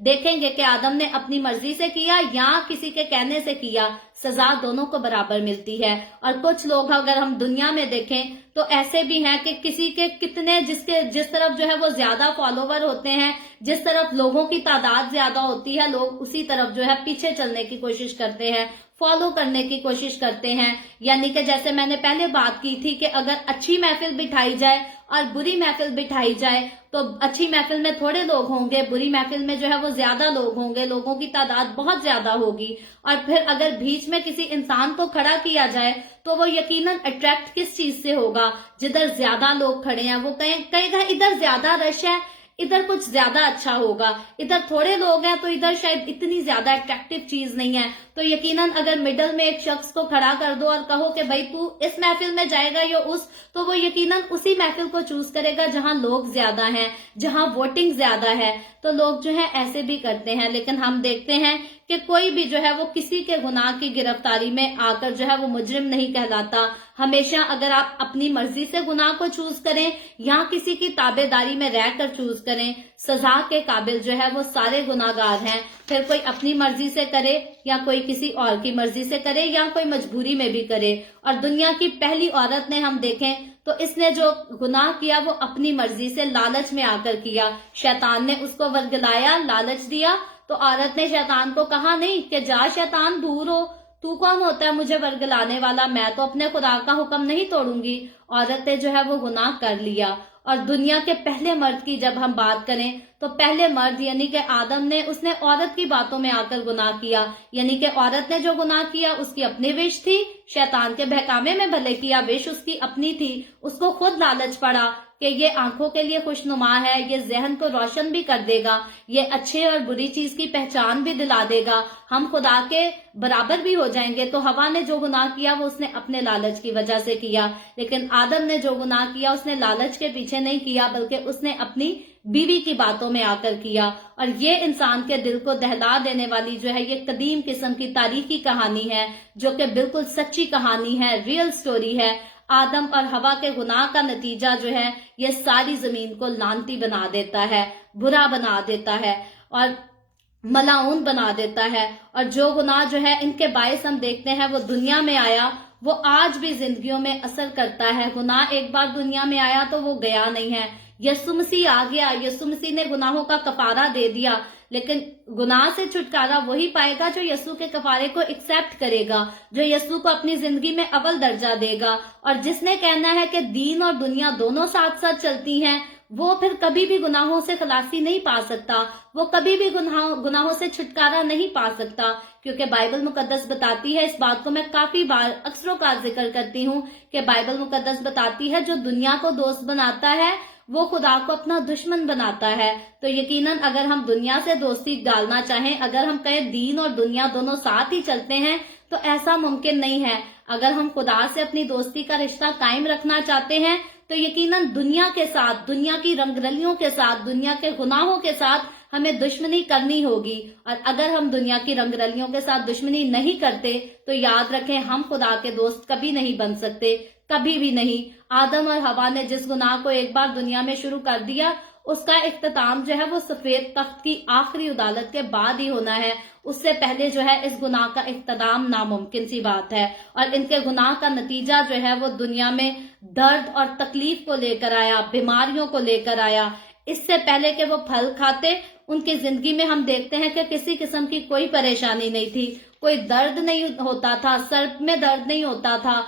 देखेंगे कि आदम ने अपनी मर्जी से किया या किसी के कहने से किया, सजा दोनों को बराबर मिलती है। और कुछ लोग अगर हम दुनिया में देखें तो ऐसे भी हैं कि किसी के कितने जिस तरफ जो है वो ज्यादा फॉलोवर होते हैं, जिस तरफ लोगों की तादाद ज्यादा होती है, लोग उसी तरफ जो है पीछे चलने की कोशिश करते हैं, फॉलो करने की कोशिश करते हैं। यानी कि जैसे मैंने पहले बात की थी कि अगर अच्छी महफिल बिठाई जाए और बुरी महफिल बिठाई जाए तो अच्छी महफिल में थोड़े लोग होंगे, बुरी महफिल में जो है वो ज्यादा लोग होंगे, लोगों की तादाद बहुत ज्यादा होगी। और फिर अगर बीच में किसी इंसान को खड़ा किया जाए तो वो यकीनन अट्रैक्ट किस चीज से होगा, जिधर ज्यादा लोग खड़े हैं वो कहेगा इधर ज्यादा रश है, इधर कुछ ज्यादा अच्छा होगा, इधर थोड़े लोग हैं तो इधर शायद इतनी ज्यादा अट्रैक्टिव चीज नहीं है। तो यकीनन अगर मिडल में एक शख्स को खड़ा कर दो और कहो कि भाई तू इस महफिल में जाएगा या उस, तो वो यकीनन उसी महफिल को चूज करेगा जहां लोग ज्यादा हैं, जहां वोटिंग ज्यादा है। तो लोग जो है ऐसे भी करते हैं। लेकिन हम देखते हैं कि कोई भी जो है वो किसी के गुनाह की गिरफ्तारी में आकर जो है वो मुजरिम नहीं कहलाता। हमेशा अगर आप अपनी मर्जी से गुनाह को चूज करें या किसी की ताबेदारी में रहकर चूज करें, सजा के काबिल जो है वो सारे गुनाहगार हैं। फिर कोई अपनी मर्जी से करे या कोई किसी और की मर्जी से करे या कोई मजबूरी में भी करे। और दुनिया की पहली औरत ने हम देखें तो इसने जो गुनाह किया वो अपनी मर्जी से लालच में आकर किया। शैतान ने उसको वर्गलाया, लालच दिया, तो औरत ने शैतान को कहा नहीं कि जा शैतान दूर हो, तू कौन होता है मुझे वर्गलाने वाला, मैं तो अपने खुदा का हुक्म नहीं तोड़ूंगी। औरत ने जो है वो गुनाह कर लिया। और दुनिया के पहले मर्द की जब हम बात करें तो पहले मर्द यानी कि आदम ने, उसने औरत की बातों में आकर गुनाह किया। यानी कि औरत ने जो गुनाह किया उसकी अपनी विश थी, शैतान के बहकावे में भले किया, विश उसकी अपनी थी। उसको खुद लालच पड़ा कि ये आंखों के लिए खुशनुमा है, ये जहन को रोशन भी कर देगा, ये अच्छे और बुरी चीज की पहचान भी दिला देगा, हम खुदा के बराबर भी हो जाएंगे। तो हवा ने जो गुनाह किया वो उसने अपने लालच की वजह से किया। लेकिन आदम ने जो गुनाह किया उसने लालच के पीछे नहीं किया, बल्कि उसने अपनी बीवी की बातों में आकर किया। और ये इंसान के दिल को दहला देने वाली जो है ये कदीम किस्म की तारीखी कहानी है, जो कि बिल्कुल सच्ची कहानी है, रियल स्टोरी है। आदम और हवा के गुनाह का नतीजा जो है ये सारी जमीन को लानती बना देता है, बुरा बना देता है और मलाउन बना देता है। और जो गुनाह जो है इनके बायस हम देखते हैं वो दुनिया में आया, वो आज भी जिंदगियों में असर करता है। गुनाह एक बार दुनिया में आया तो वो गया नहीं है। यीशु मसीह आ गया, यीशु मसीह ने गुनाहों का कफारा दे दिया, लेकिन गुनाह से छुटकारा वही पाएगा जो यीशु के कफारे को एक्सेप्ट करेगा, जो यीशु को अपनी जिंदगी में अव्वल दर्जा देगा। और जिसने कहना है कि दीन और दुनिया दोनों साथ साथ चलती हैं, वो फिर कभी भी गुनाहों से खलासी नहीं पा सकता, वो कभी भी गुनाहों से छुटकारा नहीं पा सकता। क्योंकि बाइबल मुकद्दस बताती है, इस बात को मैं काफी बार अक्सरों का जिक्र करती हूँ कि बाइबल मुकद्दस बताती है जो दुनिया को दोस्त बनाता है वो खुदा को अपना दुश्मन बनाता है। तो यकीनन अगर हम दुनिया से दोस्ती डालना चाहें, अगर हम कहें दीन और दुनिया दोनों साथ ही चलते हैं, तो ऐसा मुमकिन नहीं है। अगर हम खुदा से अपनी दोस्ती का रिश्ता कायम रखना चाहते हैं تو یقیناً دنیا کے ساتھ، دنیا کی رنگ رلیوں کے ساتھ، دنیا کے گناہوں کے ساتھ ہمیں دشمنی کرنی ہوگی۔ اور اگر ہم دنیا کی رنگ رلیوں کے ساتھ دشمنی نہیں کرتے تو یاد رکھیں ہم خدا کے دوست کبھی نہیں بن سکتے، کبھی بھی نہیں۔ آدم اور حوا نے جس گناہ کو ایک بار دنیا میں شروع کر دیا، اس کا اختتام جو ہے وہ سفید تخت کی آخری عدالت کے بعد ہی ہونا ہے۔ اس سے پہلے جو ہے اس گناہ کا اختتام ناممکن سی بات ہے، اور ان کے گناہ کا نتیجہ جو ہے وہ دنیا میں درد اور تکلیف کو لے کر آیا، بیماریوں کو لے کر آیا۔ اس سے پہلے کہ وہ پھل کھاتے، ان کی زندگی میں ہم دیکھتے ہیں کہ کسی قسم کی کوئی پریشانی نہیں تھی، کوئی درد نہیں ہوتا تھا، سر میں درد نہیں ہوتا تھا،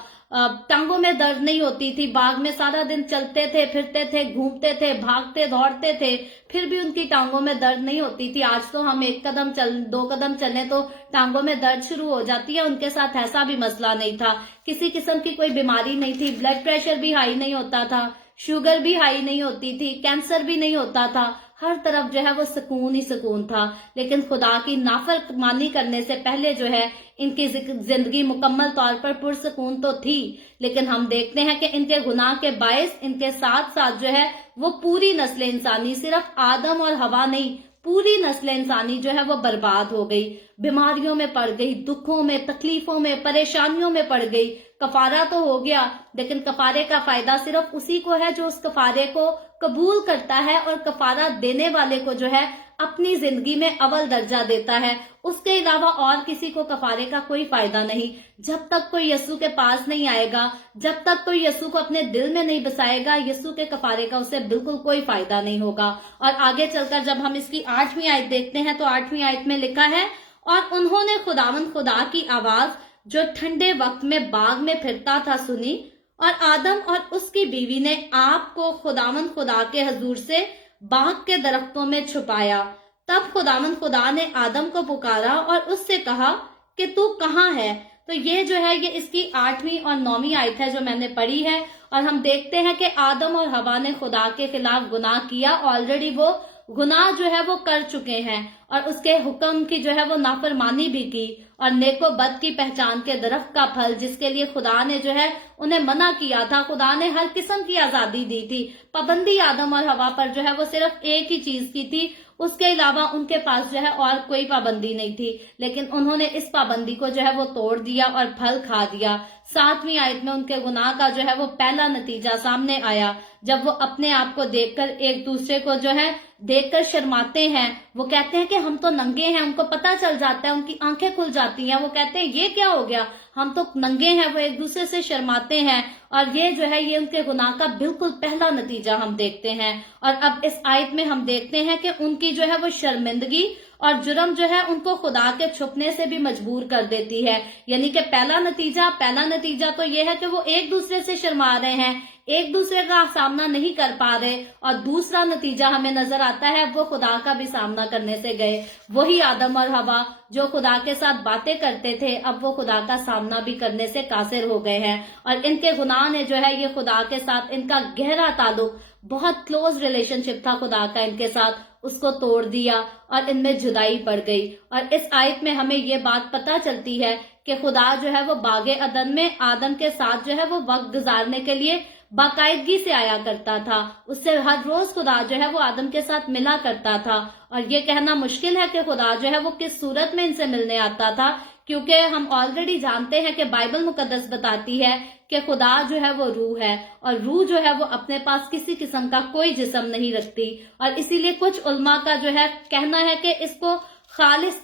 ٹانگوں میں درد نہیں ہوتی تھی، باغ میں سارا دن چلتے تھے، پھرتے تھے، گھومتے تھے، بھاگتے دوڑتے تھے، پھر بھی ان کی ٹانگوں میں درد نہیں ہوتی تھی۔ آج تو ہم ایک قدم دو قدم چلیں تو ٹانگوں میں درد شروع ہو جاتی ہے، ان کے ساتھ ایسا بھی مسئلہ نہیں تھا، کسی قسم کی کوئی بیماری نہیں تھی، بلڈ پریشر بھی ہائی نہیں ہوتا تھا، شوگر بھی ہائی نہیں ہوتی تھی، کینسر بھی نہیں ہوتا تھا، ہر طرف جو ہے وہ سکون ہی سکون تھا۔ لیکن خدا کی نافرمانی کرنے سے پہلے جو ہے ان کی زندگی مکمل طور پر پرسکون تو تھی، لیکن ہم دیکھتے ہیں کہ ان کے گناہ کے باعث ان کے ساتھ ساتھ جو ہے وہ پوری نسل انسانی، صرف آدم اور حوا نہیں، پوری نسل انسانی جو ہے وہ برباد ہو گئی، بیماریوں میں پڑ گئی، دکھوں میں، تکلیفوں میں، پریشانیوں میں پڑ گئی۔ کفارہ تو ہو گیا، لیکن کفارے کا فائدہ صرف اسی کو ہے جو اس کفارے کو قبول کرتا ہے اور کفارہ دینے والے کو جو ہے اپنی زندگی میں اول درجہ دیتا ہے۔ اس کے علاوہ اور کسی کو کفارے کا کوئی فائدہ نہیں۔ جب تک کوئی یسوع کے پاس نہیں آئے گا، جب تک کوئی یسوع کو اپنے دل میں نہیں بسائے گا، یسوع کے کفارے کا اسے بالکل کوئی فائدہ نہیں ہوگا۔ اور آگے چل کر جب ہم اس کی 8ویں آیت دیکھتے ہیں تو 8ویں آیت میں لکھا ہے، اور انہوں نے خداوند خدا کی آواز جو ٹھنڈے وقت میں باغ میں پھرتا تھا سنی، اور آدم اور اس کی بیوی نے آپ کو خداوند خدا کے حضور سے باغ کے درختوں میں چھپایا۔ تب خداوند خدا نے آدم کو پکارا اور اس سے کہا کہ تو کہاں ہے؟ تو یہ جو ہے یہ اس کی 8ویں اور 9ویں آیت ہے جو میں نے پڑھی ہے، اور ہم دیکھتے ہیں کہ آدم اور حوا نے خدا کے خلاف گناہ کیا، آلریڈی وہ گناہ جو ہے وہ کر چکے ہیں، اور اس کے حکم کی جو ہے وہ نافرمانی بھی کی، اور نیک و بد کی پہچان کے درخت کا پھل جس کے لیے خدا نے جو ہے انہیں منع کیا تھا، خدا نے ہر قسم کی آزادی دی تھی، پابندی آدم اور حوا پر جو ہے وہ صرف ایک ہی چیز کی تھی، اس کے علاوہ ان کے پاس جو ہے اور کوئی پابندی نہیں تھی، لیکن انہوں نے اس پابندی کو جو ہے وہ توڑ دیا اور پھل کھا دیا۔ 7ویں آیت میں ان کے گناہ کا جو ہے وہ پہلا نتیجہ سامنے آیا، جب وہ اپنے آپ کو دیکھ کر ایک دوسرے کو جو ہے دیکھ کر شرماتے ہیں، وہ کہتے ہیں کہ ہم تو ننگے ہیں، ان کو پتہ چل جاتا ہے، ان کی آنکھیں کھل جاتی ہیں، وہ کہتے ہیں یہ کیا ہو گیا، ہم تو ننگے ہیں، وہ ایک دوسرے سے شرماتے ہیں، اور یہ جو ہے یہ ان کے گناہ کا بالکل پہلا نتیجہ ہم دیکھتے ہیں۔ اور اب اس آیت میں ہم دیکھتے ہیں کہ ان کی جو ہے وہ شرمندگی اور جرم جو ہے ان کو خدا کے چھپنے سے بھی مجبور کر دیتی ہے، یعنی کہ پہلا نتیجہ تو یہ ہے کہ وہ ایک دوسرے سے شرما رہے ہیں، ایک دوسرے کا سامنا نہیں کر پا رہے، اور دوسرا نتیجہ ہمیں نظر آتا ہے وہ خدا کا بھی سامنا کرنے سے گئے۔ وہی آدم اور حوا جو خدا کے ساتھ باتیں کرتے تھے، اب وہ خدا کا سامنا بھی کرنے سے قاصر ہو گئے ہیں، اور ان کے گناہ نے جو ہے یہ خدا کے ساتھ ان کا گہرا تعلق، بہت کلوز ریلیشن شپ تھا خدا کا ان کے ساتھ، اس کو توڑ دیا اور ان میں جدائی پڑ گئی۔ اور اس آیت میں ہمیں یہ بات پتہ چلتی ہے کہ خدا جو ہے وہ باغ عدن میں آدم کے ساتھ جو ہے وہ وقت گزارنے کے لیے باقاعدگی سے آیا کرتا تھا، اس سے ہر روز خدا جو ہے وہ آدم کے ساتھ ملا کرتا تھا، اور یہ کہنا مشکل ہے کہ خدا جو ہے وہ کس صورت میں ان سے ملنے آتا تھا، کیونکہ ہم آلریڈی جانتے ہیں کہ بائبل مقدس بتاتی ہے کہ خدا جو ہے وہ روح ہے، اور روح جو ہے وہ اپنے پاس کسی قسم کا کوئی جسم نہیں رکھتی، اور اسی لیے کچھ علماء کا جو ہے کہنا ہے کہ اس کو خالص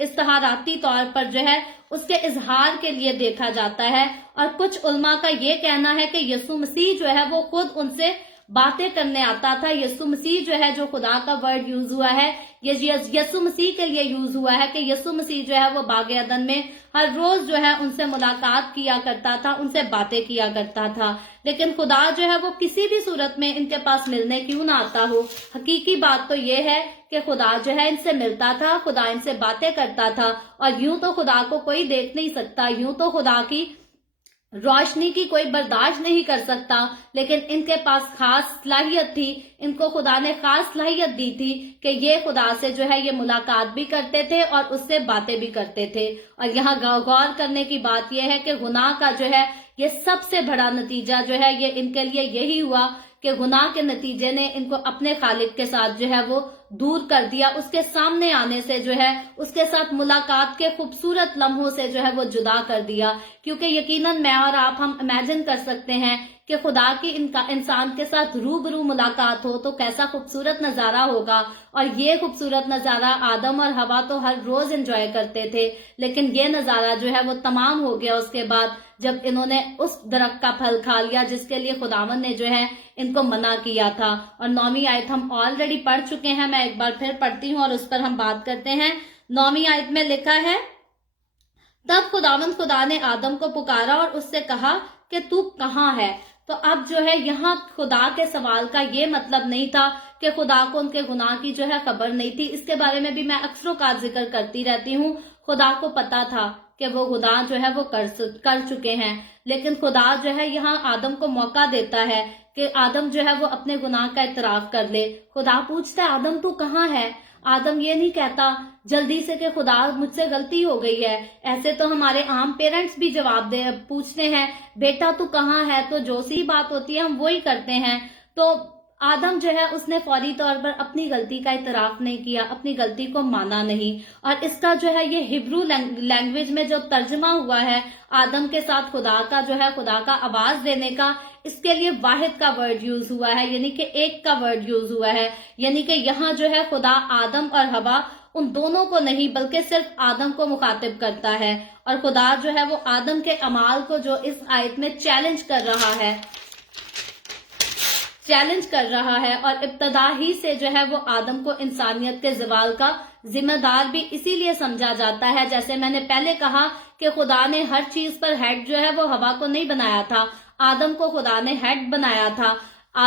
استہاراتی طور پر جو ہے اس کے اظہار کے لیے دیکھا جاتا ہے، اور کچھ علماء کا یہ کہنا ہے کہ یسوع مسیح جو ہے وہ خود ان سے باتیں کرنے آتا تھا۔ یسوع مسیح جو ہے جو خدا کا ورڈ یوز ہوا ہے یہ یسوع مسیح کے لیے یوز ہوا ہے کہ یسوع مسیح جو ہے وہ باغ عدن میں ہر روز جو ہے ان سے ملاقات کیا کرتا تھا، ان سے باتیں کیا کرتا تھا، لیکن خدا جو ہے وہ کسی بھی صورت میں ان کے پاس ملنے کیوں نہ آتا ہو، حقیقی بات تو یہ ہے کہ خدا جو ہے ان سے ملتا تھا، خدا ان سے باتیں کرتا تھا، اور یوں تو خدا کو کوئی دیکھ نہیں سکتا، یوں تو خدا کی روشنی کی کوئی برداشت نہیں کر سکتا، لیکن ان کے پاس خاص صلاحیت تھی، ان کو خدا نے خاص صلاحیت دی تھی کہ یہ خدا سے جو ہے یہ ملاقات بھی کرتے تھے اور اس سے باتیں بھی کرتے تھے۔ اور یہاں غور کرنے کی بات یہ ہے کہ گناہ کا جو ہے ये सबसे बड़ा नतीजा जो है ये इनके लिए यही हुआ कि गुनाह के नतीजे ने इनको अपने खालिक के साथ जो है वो दूर कर दिया, उसके सामने आने से जो है उसके साथ मुलाकात के खूबसूरत लम्हों से जो है वो जुदा कर दिया। क्योंकि यकीनन मैं और आप हम इमेजिन कर सकते हैं कि खुदा की इंसान के साथ रूबरू मुलाकात हो तो कैसा खूबसूरत नजारा होगा। और ये खूबसूरत नजारा आदम और हवा तो हर रोज एंजॉय करते थे, लेकिन ये नजारा जो है वो तमाम हो गया उसके बाद जब इन्होंने उस दरख्त का फल खा लिया जिसके लिए खुदावन ने जो है इनको मना किया था। और 9वीं आयत हम ऑलरेडी पढ़ चुके हैं, मैं एक बार फिर पढ़ती हूँ और उस पर हम बात करते हैं। 9वीं आयत में लिखा है, तब खुदा ने आदम को पुकारा और उससे कहा कि तू कहाँ है। तो अब जो है यहाँ खुदा के सवाल का ये मतलब नहीं था कि खुदा को उनके गुनाह की जो है खबर नहीं थी। इसके बारे में भी मैं अक्सरों का जिक्र करती रहती हूँ। खुदा को पता था कि वो गुनाह जो है वो कर चुके हैं, लेकिन खुदा जो है यहाँ आदम को मौका देता है कि आदम जो है वो अपने गुनाह का इतराफ कर ले। खुदा पूछता है, आदम तू कहाँ है? आदम ये नहीं कहता जल्दी से कि खुदा मुझसे गलती हो गई है। ऐसे तो हमारे आम पेरेंट्स भी जवाब पूछते हैं, बेटा तू कहाँ है, तो जो सी बात होती है हम वही करते हैं। तो आदम जो है उसने फौरी तौर पर अपनी गलती का इतराफ नहीं किया, अपनी गलती को माना नहीं। और इसका जो है ये हिब्रू लैंग्वेज में जो तर्जमा हुआ है आदम के साथ खुदा का जो है, खुदा का आवाज देने का, इसके लिए वाहिद का वर्ड यूज हुआ है, यानी कि एक का वर्ड यूज हुआ है। यानी कि यहाँ जो है खुदा आदम और हवा उन दोनों को नहीं बल्कि सिर्फ आदम को मुखातिब करता है। और खुदा जो है वो आदम के अमाल को जो इस आयत में चैलेंज कर रहा है और इब्तदा ही से जो है वो आदम को इंसानियत के ज़वाल का जिम्मेदार भी इसीलिए समझा जाता है। जैसे मैंने पहले कहा कि खुदा ने हर चीज पर हेड जो है वो हवा को नहीं बनाया था, आदम को खुदा ने हेड बनाया था।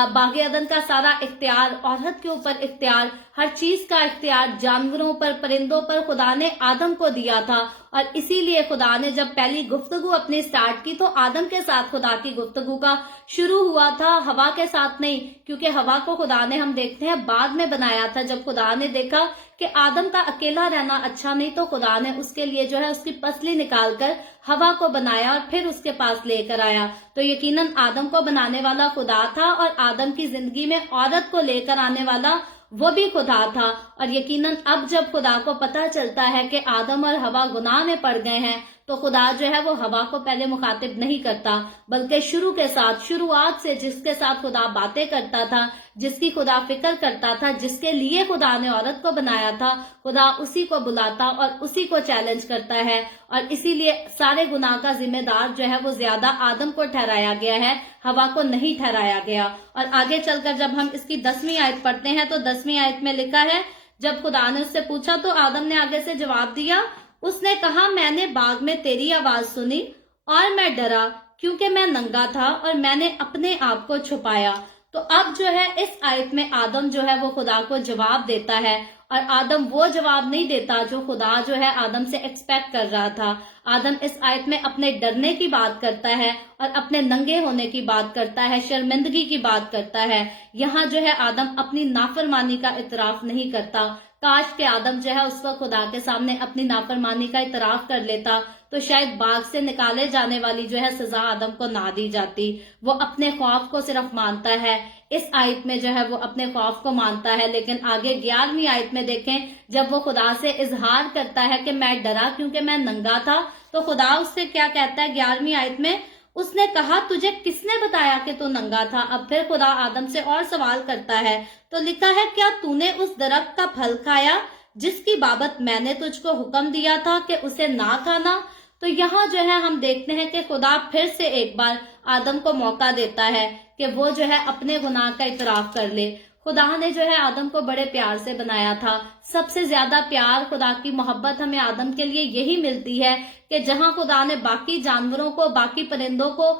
बागे अदन का सारा इख्तियार, औरत के ऊपर इख्तियार, हर चीज का इख्तियार, जानवरों पर, परिंदों पर खुदा ने आदम को दिया था। और इसीलिए खुदा ने जब पहली गुफ्तगू अपनी स्टार्ट की तो आदम के साथ खुदा की गुफ्तगू का शुरू हुआ था, हवा के साथ नहीं। क्योंकि हवा को खुदा ने, हम देखते हैं, बाद में बनाया था। जब खुदा ने देखा कि आदम का अकेला रहना अच्छा नहीं तो खुदा ने उसके लिए जो है उसकी पसली निकालकर हवा को बनाया और फिर उसके पास लेकर आया। तो यकीनन आदम को बनाने वाला खुदा था और आदम की जिंदगी में औरत को लेकर आने वाला वो भी खुदा था। और यकीनन अब जब खुदा को पता चलता है कि आदम और हवा गुनाह में पड़ गए हैं तो खुदा जो है वो हवा को पहले मुखातिब नहीं करता, बल्कि शुरुआत से जिसके साथ खुदा बातें करता था, जिसकी खुदा फिक्र करता था, जिसके लिए खुदा ने औरत को बनाया था, खुदा उसी को बुलाता और उसी को चैलेंज करता है। और इसीलिए सारे गुनाह का जिम्मेदार जो है वो ज्यादा आदम को ठहराया गया है, हवा को नहीं ठहराया गया। और आगे चलकर जब हम इसकी 10वीं आयत पढ़ते हैं तो 10वीं आयत में लिखा है, जब खुदा ने उससे पूछा तो आदम ने आगे से जवाब दिया, उसने कहा, मैंने बाग में तेरी आवाज सुनी और मैं डरा क्योंकि मैं नंगा था और मैंने अपने आप को छुपाया। तो अब जो है इस आयत में आदम जो है वो खुदा को जवाब देता है और आदम वो जवाब नहीं देता जो खुदा जो है आदम से एक्सपेक्ट कर रहा था। आदम इस आयत में अपने डरने की बात करता है और अपने नंगे होने की बात करता है, शर्मिंदगी की बात करता है। यहाँ जो है आदम अपनी नाफरमानी का इतराफ नहीं करता। काश के आदम जो है उस वक्त खुदा के सामने अपनी नाफरमानी का इतराफ कर लेता तो शायद बाग से निकाले जाने वाली जो है सजा आदम को ना दी जाती। वो अपने खौफ को सिर्फ मानता है, इस आयत में जो है वो अपने खौफ को मानता है। लेकिन आगे 11वीं आयत में देखें, जब वो खुदा से इजहार करता है कि मैं डरा क्योंकि मैं नंगा था, तो खुदा उससे क्या कहता है 11वीं आयत में, उसने कहा, तुझे किसने बताया कि तू नंगा था? अब फिर खुदा आदम से और सवाल करता है, तो लिखा है, क्या तूने उस दरख्त का फल खाया जिसकी बाबत मैंने तुझको हुक्म दिया था कि उसे ना खाना? तो यहाँ जो है हम देखते हैं कि खुदा फिर से एक बार आदम को मौका देता है कि वो जो है अपने गुनाह का इतराफ कर ले। खुदा ने जो है आदम को बड़े प्यार से बनाया था। सबसे ज्यादा प्यार, खुदा की मोहब्बत हमें आदम के लिए यही मिलती है कि जहां खुदा ने बाकी जानवरों को, बाकी परिंदों को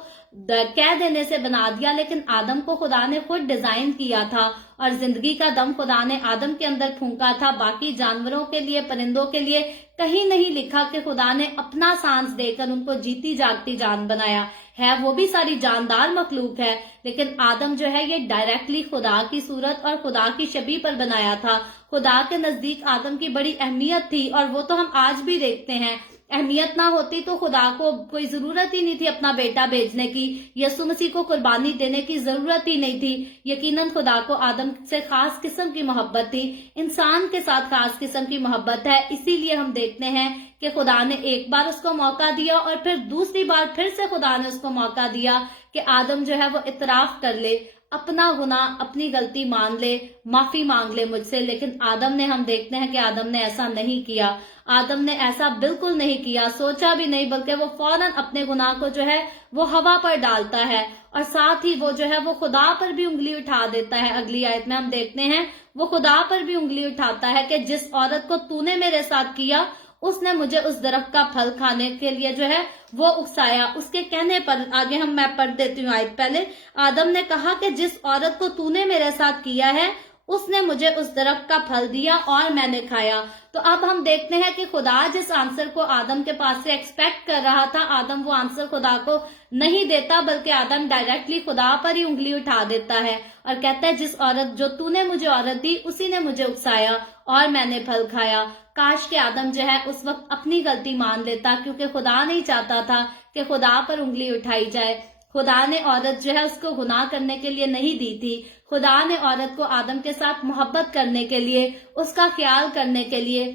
कह देने से बना दिया, लेकिन आदम को खुदा ने खुद डिजाइन किया था और जिंदगी का दम खुदा ने आदम के अंदर फूंका था। बाकी जानवरों के लिए, परिंदों के लिए कहीं नहीं लिखा कि खुदा ने अपना सांस देकर उनको जीती जागती जान बनाया है। वो भी सारी जानदार मखलूक है, लेकिन आदम जो है ये डायरेक्टली खुदा की सूरत और खुदा की शबीह पर बनाया था। खुदा के नजदीक आदम की बड़ी अहमियत थी और वो तो हम आज भी देखते हैं। अहमियत ना होती तो खुदा को कोई जरूरत ही नहीं थी अपना बेटा भेजने की, यीशु मसीह को कुर्बानी देने की जरूरत ही नहीं थी। यकीनन खुदा को आदम से खास किस्म की मोहब्बत थी, इंसान के साथ खास किस्म की मोहब्बत है। इसीलिए हम देखते हैं कि खुदा ने एक बार उसको मौका दिया और फिर दूसरी बार फिर से खुदा ने उसको मौका दिया कि आदम जो है वो इतराफ कर ले, अपना गुनाह, अपनी गलती मान ले, माफी मांग ले मुझसे। लेकिन आदम ने, हम देखते हैं कि आदम ने ऐसा नहीं किया। आदम ने ऐसा बिल्कुल नहीं किया, सोचा भी नहीं, बल्कि वो फौरन अपने गुनाह को जो है वो हवा पर डालता है और साथ ही वो जो है वो खुदा पर भी उंगली उठा देता है। अगली आयत में हम देखते हैं वो खुदा पर भी उंगली उठाता है कि जिस औरत को तूने मेरे साथ किया उसने मुझे उस दरख्त का फल खाने के लिए जो है वो उकसाया। उसके कहने पर, आगे मैं पढ़ देती हूँ आयत। पहले आदम ने कहा कि जिस औरत को तूने मेरे साथ किया है उसने मुझे उस दरख्त का फल दिया और मैंने खाया। तो अब हम देखते हैं कि खुदा जिस आंसर को आदम के पास से एक्सपेक्ट कर रहा था, आदम वो आंसर खुदा को नहीं देता, बल्कि आदम डायरेक्टली खुदा पर ही उंगली उठा देता है और कहता है जिस औरत, जो तूने मुझे औरत दी उसी ने मुझे उकसाया और मैंने फल खाया। काश के आदम जो है उस वक्त अपनी गलती मान लेता, क्योंकि खुदा नहीं चाहता था कि खुदा पर उंगली उठाई जाए। खुदा ने औरत जो है उसको गुनाह करने के लिए नहीं दी थी। खुदा ने औरत को आदम के साथ मोहब्बत करने के लिए, उसका ख्याल करने के लिए,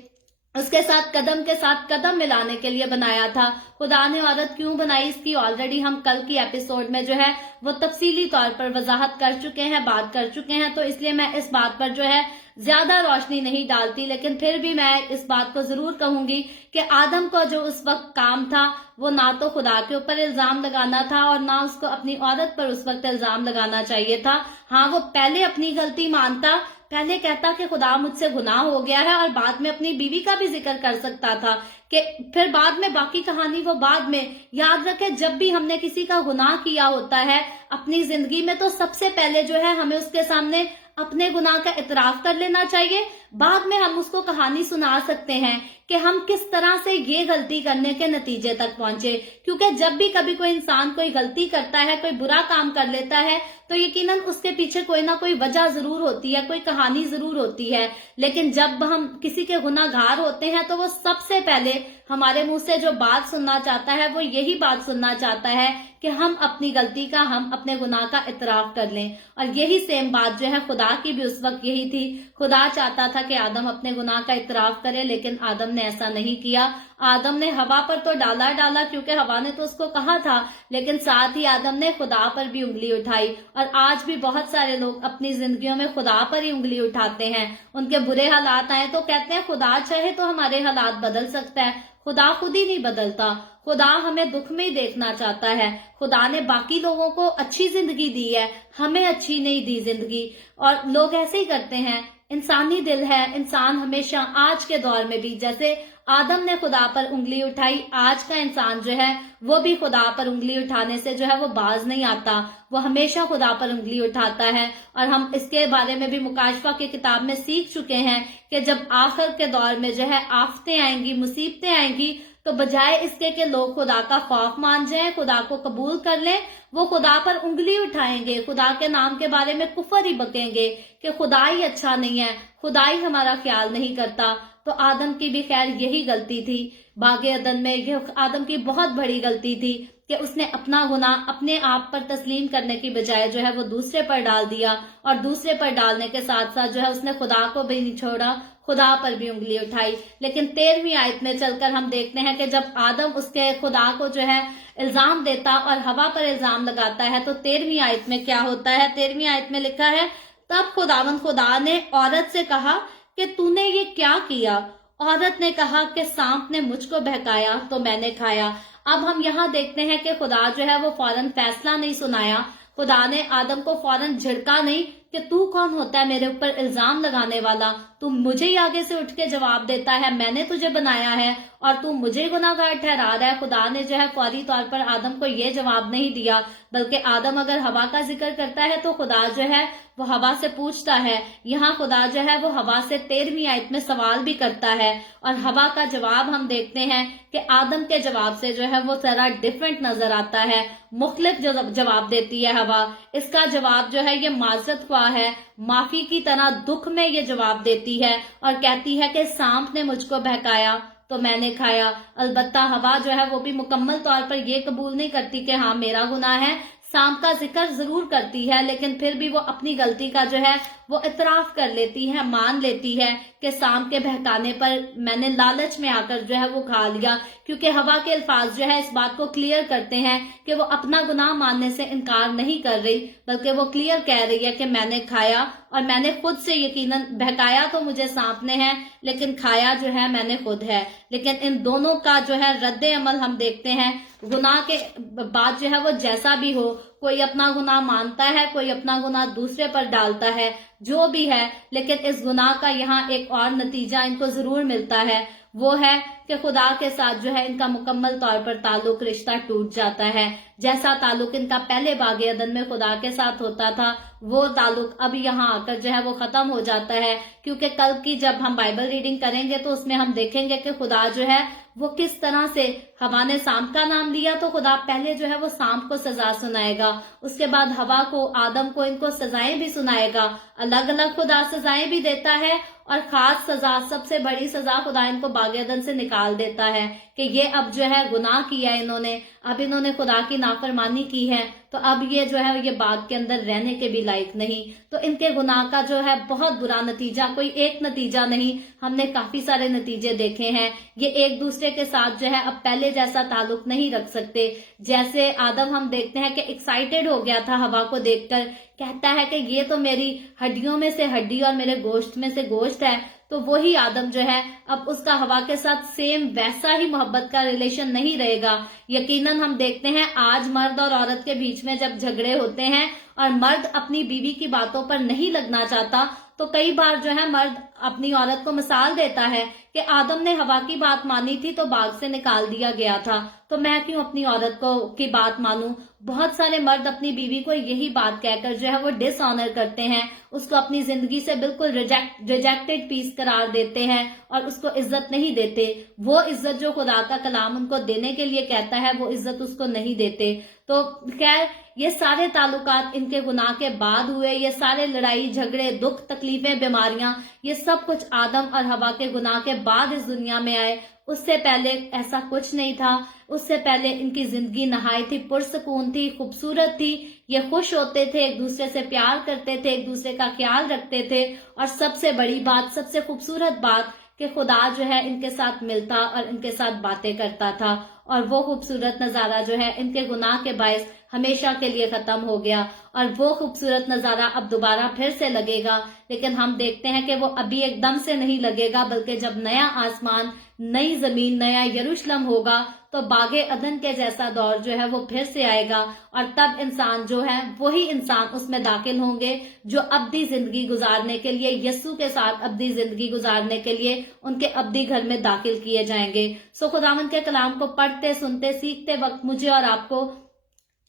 उसके साथ कदम के साथ कदम मिलाने के लिए बनाया था। खुदा ने औरत क्यों बनाई, इसकी ऑलरेडी हम कल की एपिसोड में जो है वो तफसीली तौर पर वजाहत कर चुके हैं, बात कर चुके हैं। तो इसलिए मैं इस बात पर जो है ज्यादा रोशनी नहीं डालती, लेकिन फिर भी मैं इस बात को जरूर कहूंगी कि आदम को जो उस वक्त काम था वो ना तो खुदा के ऊपर इल्जाम लगाना था और ना उसको अपनी औरत पर उस वक्त इल्जाम लगाना चाहिए था। हाँ, वो पहले अपनी गलती मानता, पहले कहता कि खुदा मुझसे गुनाह हो गया है, और बाद में अपनी बीवी का भी जिक्र कर सकता था कि फिर बाद में बाकी कहानी वो बाद में। याद रखें, जब भी हमने किसी का गुनाह किया होता है अपनी जिंदगी में, तो सबसे पहले जो है हमें उसके सामने अपने गुनाह का इतराफ कर लेना चाहिए। बाद में हम उसको कहानी सुना सकते हैं कि हम किस तरह से ये गलती करने के नतीजे तक पहुंचे। क्योंकि जब भी कभी कोई इंसान कोई गलती करता है, कोई बुरा काम कर लेता है, तो यकीनन उसके पीछे कोई ना कोई वजह जरूर होती है, कोई कहानी जरूर होती है। लेकिन जब हम किसी के गुनाहगार होते हैं तो वो सबसे पहले हमारे मुंह से जो बात सुनना चाहता है वो यही बात सुनना चाहता है कि हम अपनी गलती का, हम अपने गुनाह का इतराफ कर लें। और यही सेम बात जो है खुदा की भी उस वक्त यही थी। खुदा चाहता था कि आदम अपने गुनाह का इतराफ करे, लेकिन आदम ने ऐसा नहीं किया। आदम ने हवा पर तो डाला क्योंकि हवा ने तो उसको कहा था, लेकिन साथ ही आदम ने खुदा पर भी उंगली उठाई। और आज भी बहुत सारे लोग अपनी जिंदगियों में खुदा पर ही उंगली उठाते हैं। उनके बुरे हालात आए तो कहते हैं खुदा चाहे तो हमारे हालात बदल सकता है। खुदा खुद ही नहीं बदलता। खुदा हमें दुख में ही देखना चाहता है। खुदा ने बाकी लोगों को अच्छी जिंदगी दी है, हमें अच्छी नहीं दी जिंदगी। और लोग ऐसे ही करते हैं, इंसानी दिल है। इंसान हमेशा, आज के दौर में भी, जैसे आदम ने खुदा पर उंगली उठाई, आज का इंसान जो है वो भी खुदा पर उंगली उठाने से जो है वो बाज नहीं आता। वो हमेशा खुदा पर उंगली उठाता है। और हम इसके बारे में भी मुकाशफा की किताब में सीख चुके हैं कि जब आखिर के दौर में जो है आफतें आएंगी, मुसीबतें आएंगी, तो बजाय इसके कि लोग खुदा का खौफ मान जाएं, खुदा को कबूल कर लें, वो खुदा पर उंगली उठाएंगे, खुदा के नाम के बारे में कुफर ही बकेंगे कि खुदा ही अच्छा नहीं है, खुदा ही हमारा ख्याल नहीं करता। तो आदम की भी खैर यही गलती थी। बागे अदन में ये आदम की बहुत बड़ी गलती थी कि उसने अपना गुनाह अपने आप पर तस्लीम करने की बजाय जो है वो दूसरे पर डाल दिया। और दूसरे पर डालने के साथ साथ जो है उसने खुदा को भी नहीं छोड़ा, खुदा पर भी उंगली उठाई। लेकिन 13वीं आयत में चलकर हम देखते हैं कि जब आदम उसके खुदा को जो है इल्जाम देता और हवा पर इल्जाम लगाता है, तो 13वीं आयत में क्या होता है। 13वीं आयत में लिखा है, तब खुदावंद खुदा ने औरत से कहा कि तूने ये क्या किया। औरत ने कहा कि सांप ने मुझको बहकाया तो मैंने खाया। अब हम यहाँ देखते हैं कि खुदा जो है वो फौरन फैसला नहीं सुनाया। खुदा ने आदम को फौरन झिड़का नहीं कि तू कौन होता है मेरे ऊपर इल्जाम लगाने वाला, तू मुझे ही आगे से उठ के जवाब देता है, मैंने तुझे बनाया है और तू मुझे गुनाहगार ठहरा रहा है। खुदा ने जो है फौरी तौर पर आदम को ये जवाब नहीं दिया, बल्कि आदम अगर हवा का जिक्र करता है तो खुदा जो है वो हवा से पूछता है। यहाँ खुदा जो है वो हवा से 13वीं आयत में सवाल भी करता है, और हवा का जवाब हम देखते हैं कि आदम के जवाब से जो है वो जरा डिफरेंट नजर आता है, मुख्तलिफ जवाब देती है हवा। इसका जवाब जो है ये माजरत ख्वाह है, माफी की तरह दुख में ये जवाब देती है और कहती है कि सांप ने मुझको बहकाया तो मैंने खाया। अलबत्ता हवा जो है वो भी मुकम्मल तौर पर ये कबूल नहीं करती कि हाँ मेरा गुनाह है, शाम का जिक्र जरूर करती है, लेकिन फिर भी वो अपनी गलती का जो है वो इतराफ कर लेती है, मान लेती है कि शाम के बहकाने पर मैंने लालच में आकर जो है वो खा लिया। क्योंकि हवा के अल्फाज जो है इस बात को क्लियर करते हैं कि वो अपना गुनाह मानने से इनकार नहीं कर रही, बल्कि वो क्लियर कह रही है कि मैंने खाया और मैंने खुद से, यकीनन बहकाया तो मुझे सांप ने है, लेकिन खाया जो है मैंने खुद है। लेकिन इन दोनों का जो है रद्दे अमल हम देखते हैं गुनाह के बाद जो है वो जैसा भी हो, कोई अपना गुनाह मानता है, कोई अपना गुनाह दूसरे पर डालता है, जो भी है, लेकिन इस गुनाह का यहाँ एक और नतीजा इनको जरूर मिलता है, वो है कि खुदा के साथ जो है इनका मुकम्मल तौर पर ताल्लुक, रिश्ता टूट जाता है। जैसा ताल्लुक इनका पहले बागे अदन में खुदा के साथ होता था, वो ताल्लुक अब यहाँ आकर जो है वो खत्म हो जाता है। क्योंकि कल की जब हम बाइबल रीडिंग करेंगे तो उसमें हम देखेंगे कि खुदा जो है वो किस तरह से, हवा ने सांप का नाम लिया तो खुदा पहले जो है वो सांप को सजा सुनाएगा, उसके बाद हवा को, आदम को, इनको सजाएं भी सुनाएगा। अलग अलग खुदा सजाएं भी देता है और खास सजा, सबसे बड़ी सजा खुदा इनको बागे अदन से निकाल देता है कि ये अब जो है गुनाह किया इन्होंने, अब इन्होंने खुदा की नाफरमानी की है, तो अब ये जो है ये बाग के अंदर रहने के भी लायक नहीं। तो इनके गुनाह का जो है बहुत बुरा नतीजा, कोई एक नतीजा नहीं, हमने काफी सारे नतीजे देखे हैं। ये एक दूसरे के साथ जो है अब पहले जैसा ताल्लुक नहीं रख सकते। जैसे आदम हम देखते हैं कि एक्साइटेड हो गया था हवा को देखकर, कहता है कि ये तो मेरी हड्डियों में से हड्डी और मेरे गोश्त में से गोश्त है। तो वही आदम जो है अब उसका हवा के साथ सेम वैसा ही मोहब्बत का रिलेशन नहीं रहेगा। यकीनन हम देखते हैं आज मर्द और औरत के बीच में जब झगड़े होते हैं और मर्द अपनी बीवी की बातों पर नहीं लगना चाहता, तो कई बार जो है मर्द अपनी औरत को मिसाल देता है कि आदम ने हवा की बात मानी थी तो बाग से निकाल दिया गया था, तो मैं क्यों अपनी औरत को की बात मानूं। बहुत सारे मर्द अपनी बीवी को यही बात कहकर जो है वो डिसऑनर करते हैं, उसको अपनी जिंदगी से बिल्कुल रिजेक्टेड पीस करार देते हैं और उसको इज्जत नहीं देते। वो इज्जत जो खुदा का कलाम उनको देने के लिए कहता है, वो इज्जत उसको नहीं देते। तो खैर ये सारे ताल्लुकात इनके गुनाह के बाद हुए, ये सारे लड़ाई झगड़े, दुख, तकलीफें, बीमारियां, ये सब कुछ आदम और हवा के गुनाह के बाद इस दुनिया में आए। उससे पहले ऐसा कुछ नहीं था। उससे पहले इनकी जिंदगी नहायत ही पुरसकून थी, खूबसूरत थी। ये खुश होते थे, एक दूसरे से प्यार करते थे, एक दूसरे का ख्याल रखते थे, और सबसे बड़ी बात, सबसे खूबसूरत बात कि खुदा जो है इनके साथ मिलता और इनके साथ बातें करता था। और वो खूबसूरत नजारा जो है इनके गुनाह के बायस हमेशा के लिए खत्म हो गया, और वो खूबसूरत नजारा अब दोबारा फिर से लगेगा। लेकिन हम देखते हैं कि वो अभी एकदम से नहीं लगेगा, बल्कि जब नया आसमान, नई जमीन, नया यरूशलेम होगा तो बागे अदन के जैसा दौर जो है वो फिर से आएगा, और तब इंसान जो है वही इंसान उसमें दाखिल होंगे जो अब्दी जिंदगी गुजारने के लिए, यस्सु के साथ अब्दी जिंदगी गुजारने के लिए उनके अब्दी घर में दाखिल किए जाएंगे। सो खुदावंद के कलाम को पढ़ते, सुनते, सीखते वक्त मुझे और आपको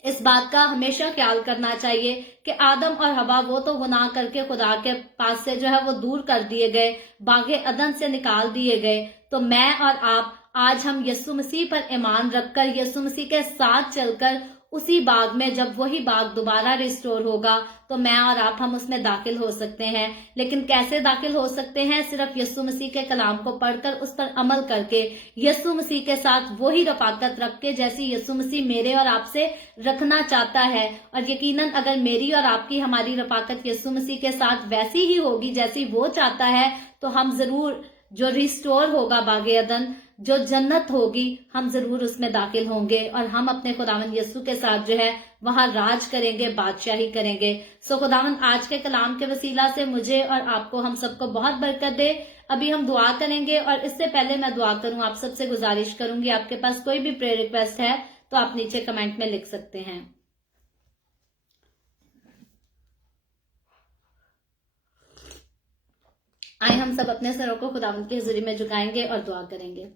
इस बात का हमेशा ख्याल करना चाहिए कि आदम और हवा वो तो गुनाह करके खुदा के पास से जो है वो दूर कर दिए गए, बागे अदन से निकाल दिए गए। तो मैं और आप आज हम यीशु मसीह पर ईमान रखकर, यीशु मसीह के साथ चलकर उसी बाग में, जब वही बाग दोबारा रिस्टोर होगा, तो मैं और आप हम उसमें दाखिल हो सकते हैं। लेकिन कैसे दाखिल हो सकते हैं? सिर्फ यीशु मसीह के कलाम को पढ़कर, उस पर अमल करके, यीशु मसीह के साथ वही रफाकत रख के जैसी यीशु मसीह मेरे और आपसे रखना चाहता है। और यकीनन अगर मेरी और आपकी, हमारी रफाकत यीशु मसीह के साथ वैसी ही होगी जैसी वो चाहता है, तो हम जरूर, जो रिस्टोर होगा बागे अदन, जो जन्नत होगी, हम जरूर उसमें दाखिल होंगे और हम अपने खुदावंद यीशु के साथ जो है वहां राज करेंगे, बादशाही करेंगे। सो खुदावंद आज के कलाम के वसीला से मुझे और आपको, हम सबको बहुत बरकत दे। अभी हम दुआ करेंगे, और इससे पहले मैं दुआ करूं, आप सबसे गुजारिश करूंगी, आपके पास कोई भी प्रेयर रिक्वेस्ट है तो आप नीचे कमेंट में लिख सकते हैं। आए हम सब अपने सरों को खुदावंद की हुजूरी में झुकाएंगे और दुआ करेंगे।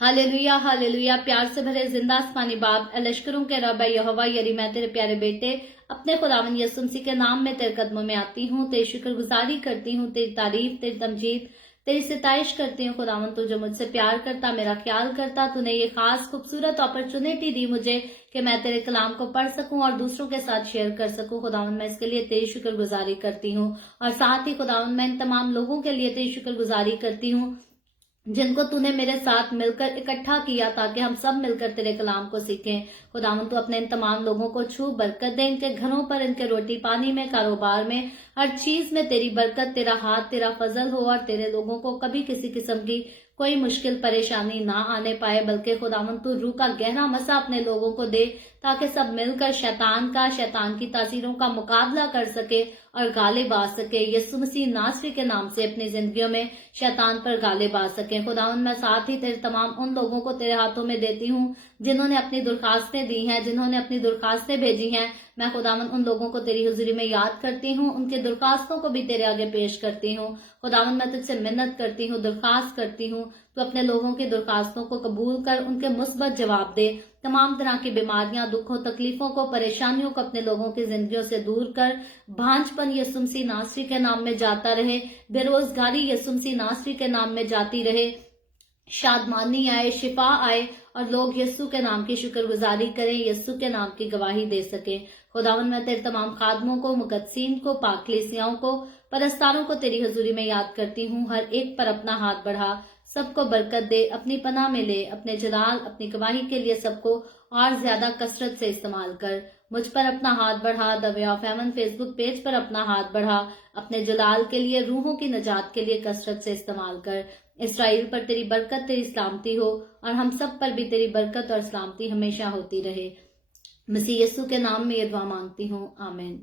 Hallelujah, hallelujah. प्यार से भरे जिंदा आसमानी बाप, लश्करों के रब यहोवा यरी, मैं तेरे प्यारे बेटे अपने खुदावंद यीशु मसीह के नाम में तेरे कदमों में आती हूँ, तेरी शुक्रगुजारी करती हूँ, तेरी तारीफ, तेरी तमजीद, तेरी सिताइश करती हूँ। खुदावंद तू जो मुझसे प्यार करता, मेरा ख्याल करता, तूने ये खास खूबसूरत अपॉर्चुनिटी दी मुझे कि मैं तेरे कलाम को पढ़ सकूं और दूसरों के साथ शेयर कर सकूं। खुदावंद मैं इसके लिए तेरी शुक्रगुजारी करती हूँ, और साथ ही खुदावंद मैं इन तमाम लोगों के लिए तेरी शुक्रगुजारी करती हूँ जिनको तूने मेरे साथ मिलकर इकट्ठा किया ताकि हम सब मिलकर तेरे कलाम को सीखें। खुदावन तू अपने इन तमाम लोगों को छू, बरकत दे, इनके घरों पर, इनके रोटी पानी में, कारोबार में, हर चीज में तेरी बरकत, तेरा हाथ, तेरा फजल हो और तेरे लोगों को कभी किसी किस्म की कोई मुश्किल परेशानी ना आने पाए, बल्कि खुदावन तू रूह का गहरा मसा अपने लोगों को दे ताकि सब मिलकर शैतान की तासीरों का मुकाबला कर सके और गालिब आ सके। यीशु मसीह नासरी के नाम से अपनी जिंदगियों में शैतान पर गालिब आ सके। खुदावन मैं साथ ही तेरे तमाम उन लोगों को तेरे हाथों में देती हूँ जिन्होंने अपनी दरखास्तें दी हैं, जिन्होंने अपनी दरखास्तें भेजी हैं। मैं खुदावन उन लोगों को तेरी हुजूरी में याद करती हूँ, उनके दरखास्तों को भी तेरे आगे पेश करती हूँ। खुदावन मैं तुझसे मिन्नत करती हूँ, दरखास्त करती हूँ, तो अपने लोगों की दरखास्तों को कबूल कर, उनके मुस्बत जवाब दे। तमाम तरह की बीमारियां, दुखों, तकलीफों को, परेशानियों को अपने लोगों की जिंदगियों से दूर कर। भांजपन यीशु मसीह नासरी के नाम में जाता रहे, बेरोजगारी यीशु मसीह नासरी के नाम में जाती रहे, शादमानी आए, शिफा आए और लोग यीशु के नाम की शुक्रगुजारी करें, यीशु के नाम की गवाही दे सके। खुदावन मैं तेरे तमाम खादमों को, मुकद्दसीन को, पाकलीसियाओं को, परस्तारों को तेरी हजूरी में याद करती हूँ। हर एक पर अपना हाथ बढ़ा, सबको बरकत दे, अपनी पनाह में ले, अपने जलाल, अपनी गवाही के लिए सबको और ज्यादा कसरत से इस्तेमाल कर। मुझ पर अपना हाथ बढ़ा, the way of haven Facebook page पर अपना हाथ बढ़ा, अपने जलाल के लिए, रूहों की नजात के लिए कसरत से इस्तेमाल कर। इसराइल पर तेरी बरकत, तेरी सलामती हो और हम सब पर भी तेरी बरकत और सलामती हमेशा होती रहे। मसीह यीशु के नाम में ये दुआ मांगती हूँ, आमीन।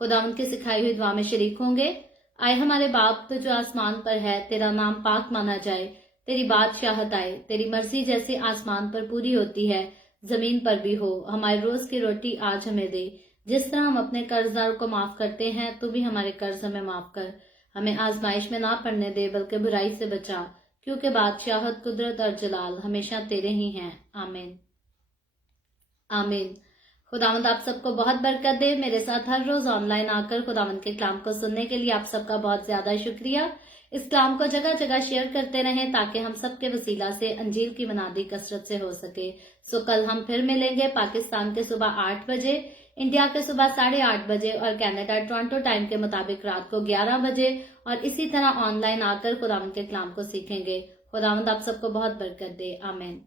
खुदावंद की सिखाई हुई दुआ में शरीक होंगे। आए हमारे बाप तो जो आसमान पर है, तेरा नाम पाक माना जाए, तेरी बादशाहत आए, तेरी मर्जी जैसे आसमान पर पूरी होती है जमीन पर भी हो। हमारे रोज की रोटी आज हमें दे, जिस तरह हम अपने कर्जदारों को माफ करते हैं, तू भी हमारे कर्ज हमें माफ कर। हमें आजमाइश में ना पड़ने दे, बल्कि बुराई से बचा, क्योंकि बादशाहत, कुदरत और जलाल हमेशा तेरे ही हैं, आमीन आमीन। खुदावंद आप सबको बहुत बरकत दे। मेरे साथ हर रोज ऑनलाइन आकर खुदावंद के कलाम को सुनने के लिए आप सबका बहुत ज्यादा शुक्रिया। इस कलाम को जगह जगह शेयर करते रहें ताकि हम सबके वसीला से अंजील की मनादी कसरत से हो सके। सो कल हम फिर मिलेंगे पाकिस्तान के सुबह 8 बजे, इंडिया के सुबह 8:30 बजे और कनाडा टोरंटो टाइम के मुताबिक रात को 11 बजे, और इसी तरह ऑनलाइन आकर खुदावंद के कलाम को सीखेंगे। खुदावंद आप सबको बहुत बरकत दे, आमीन।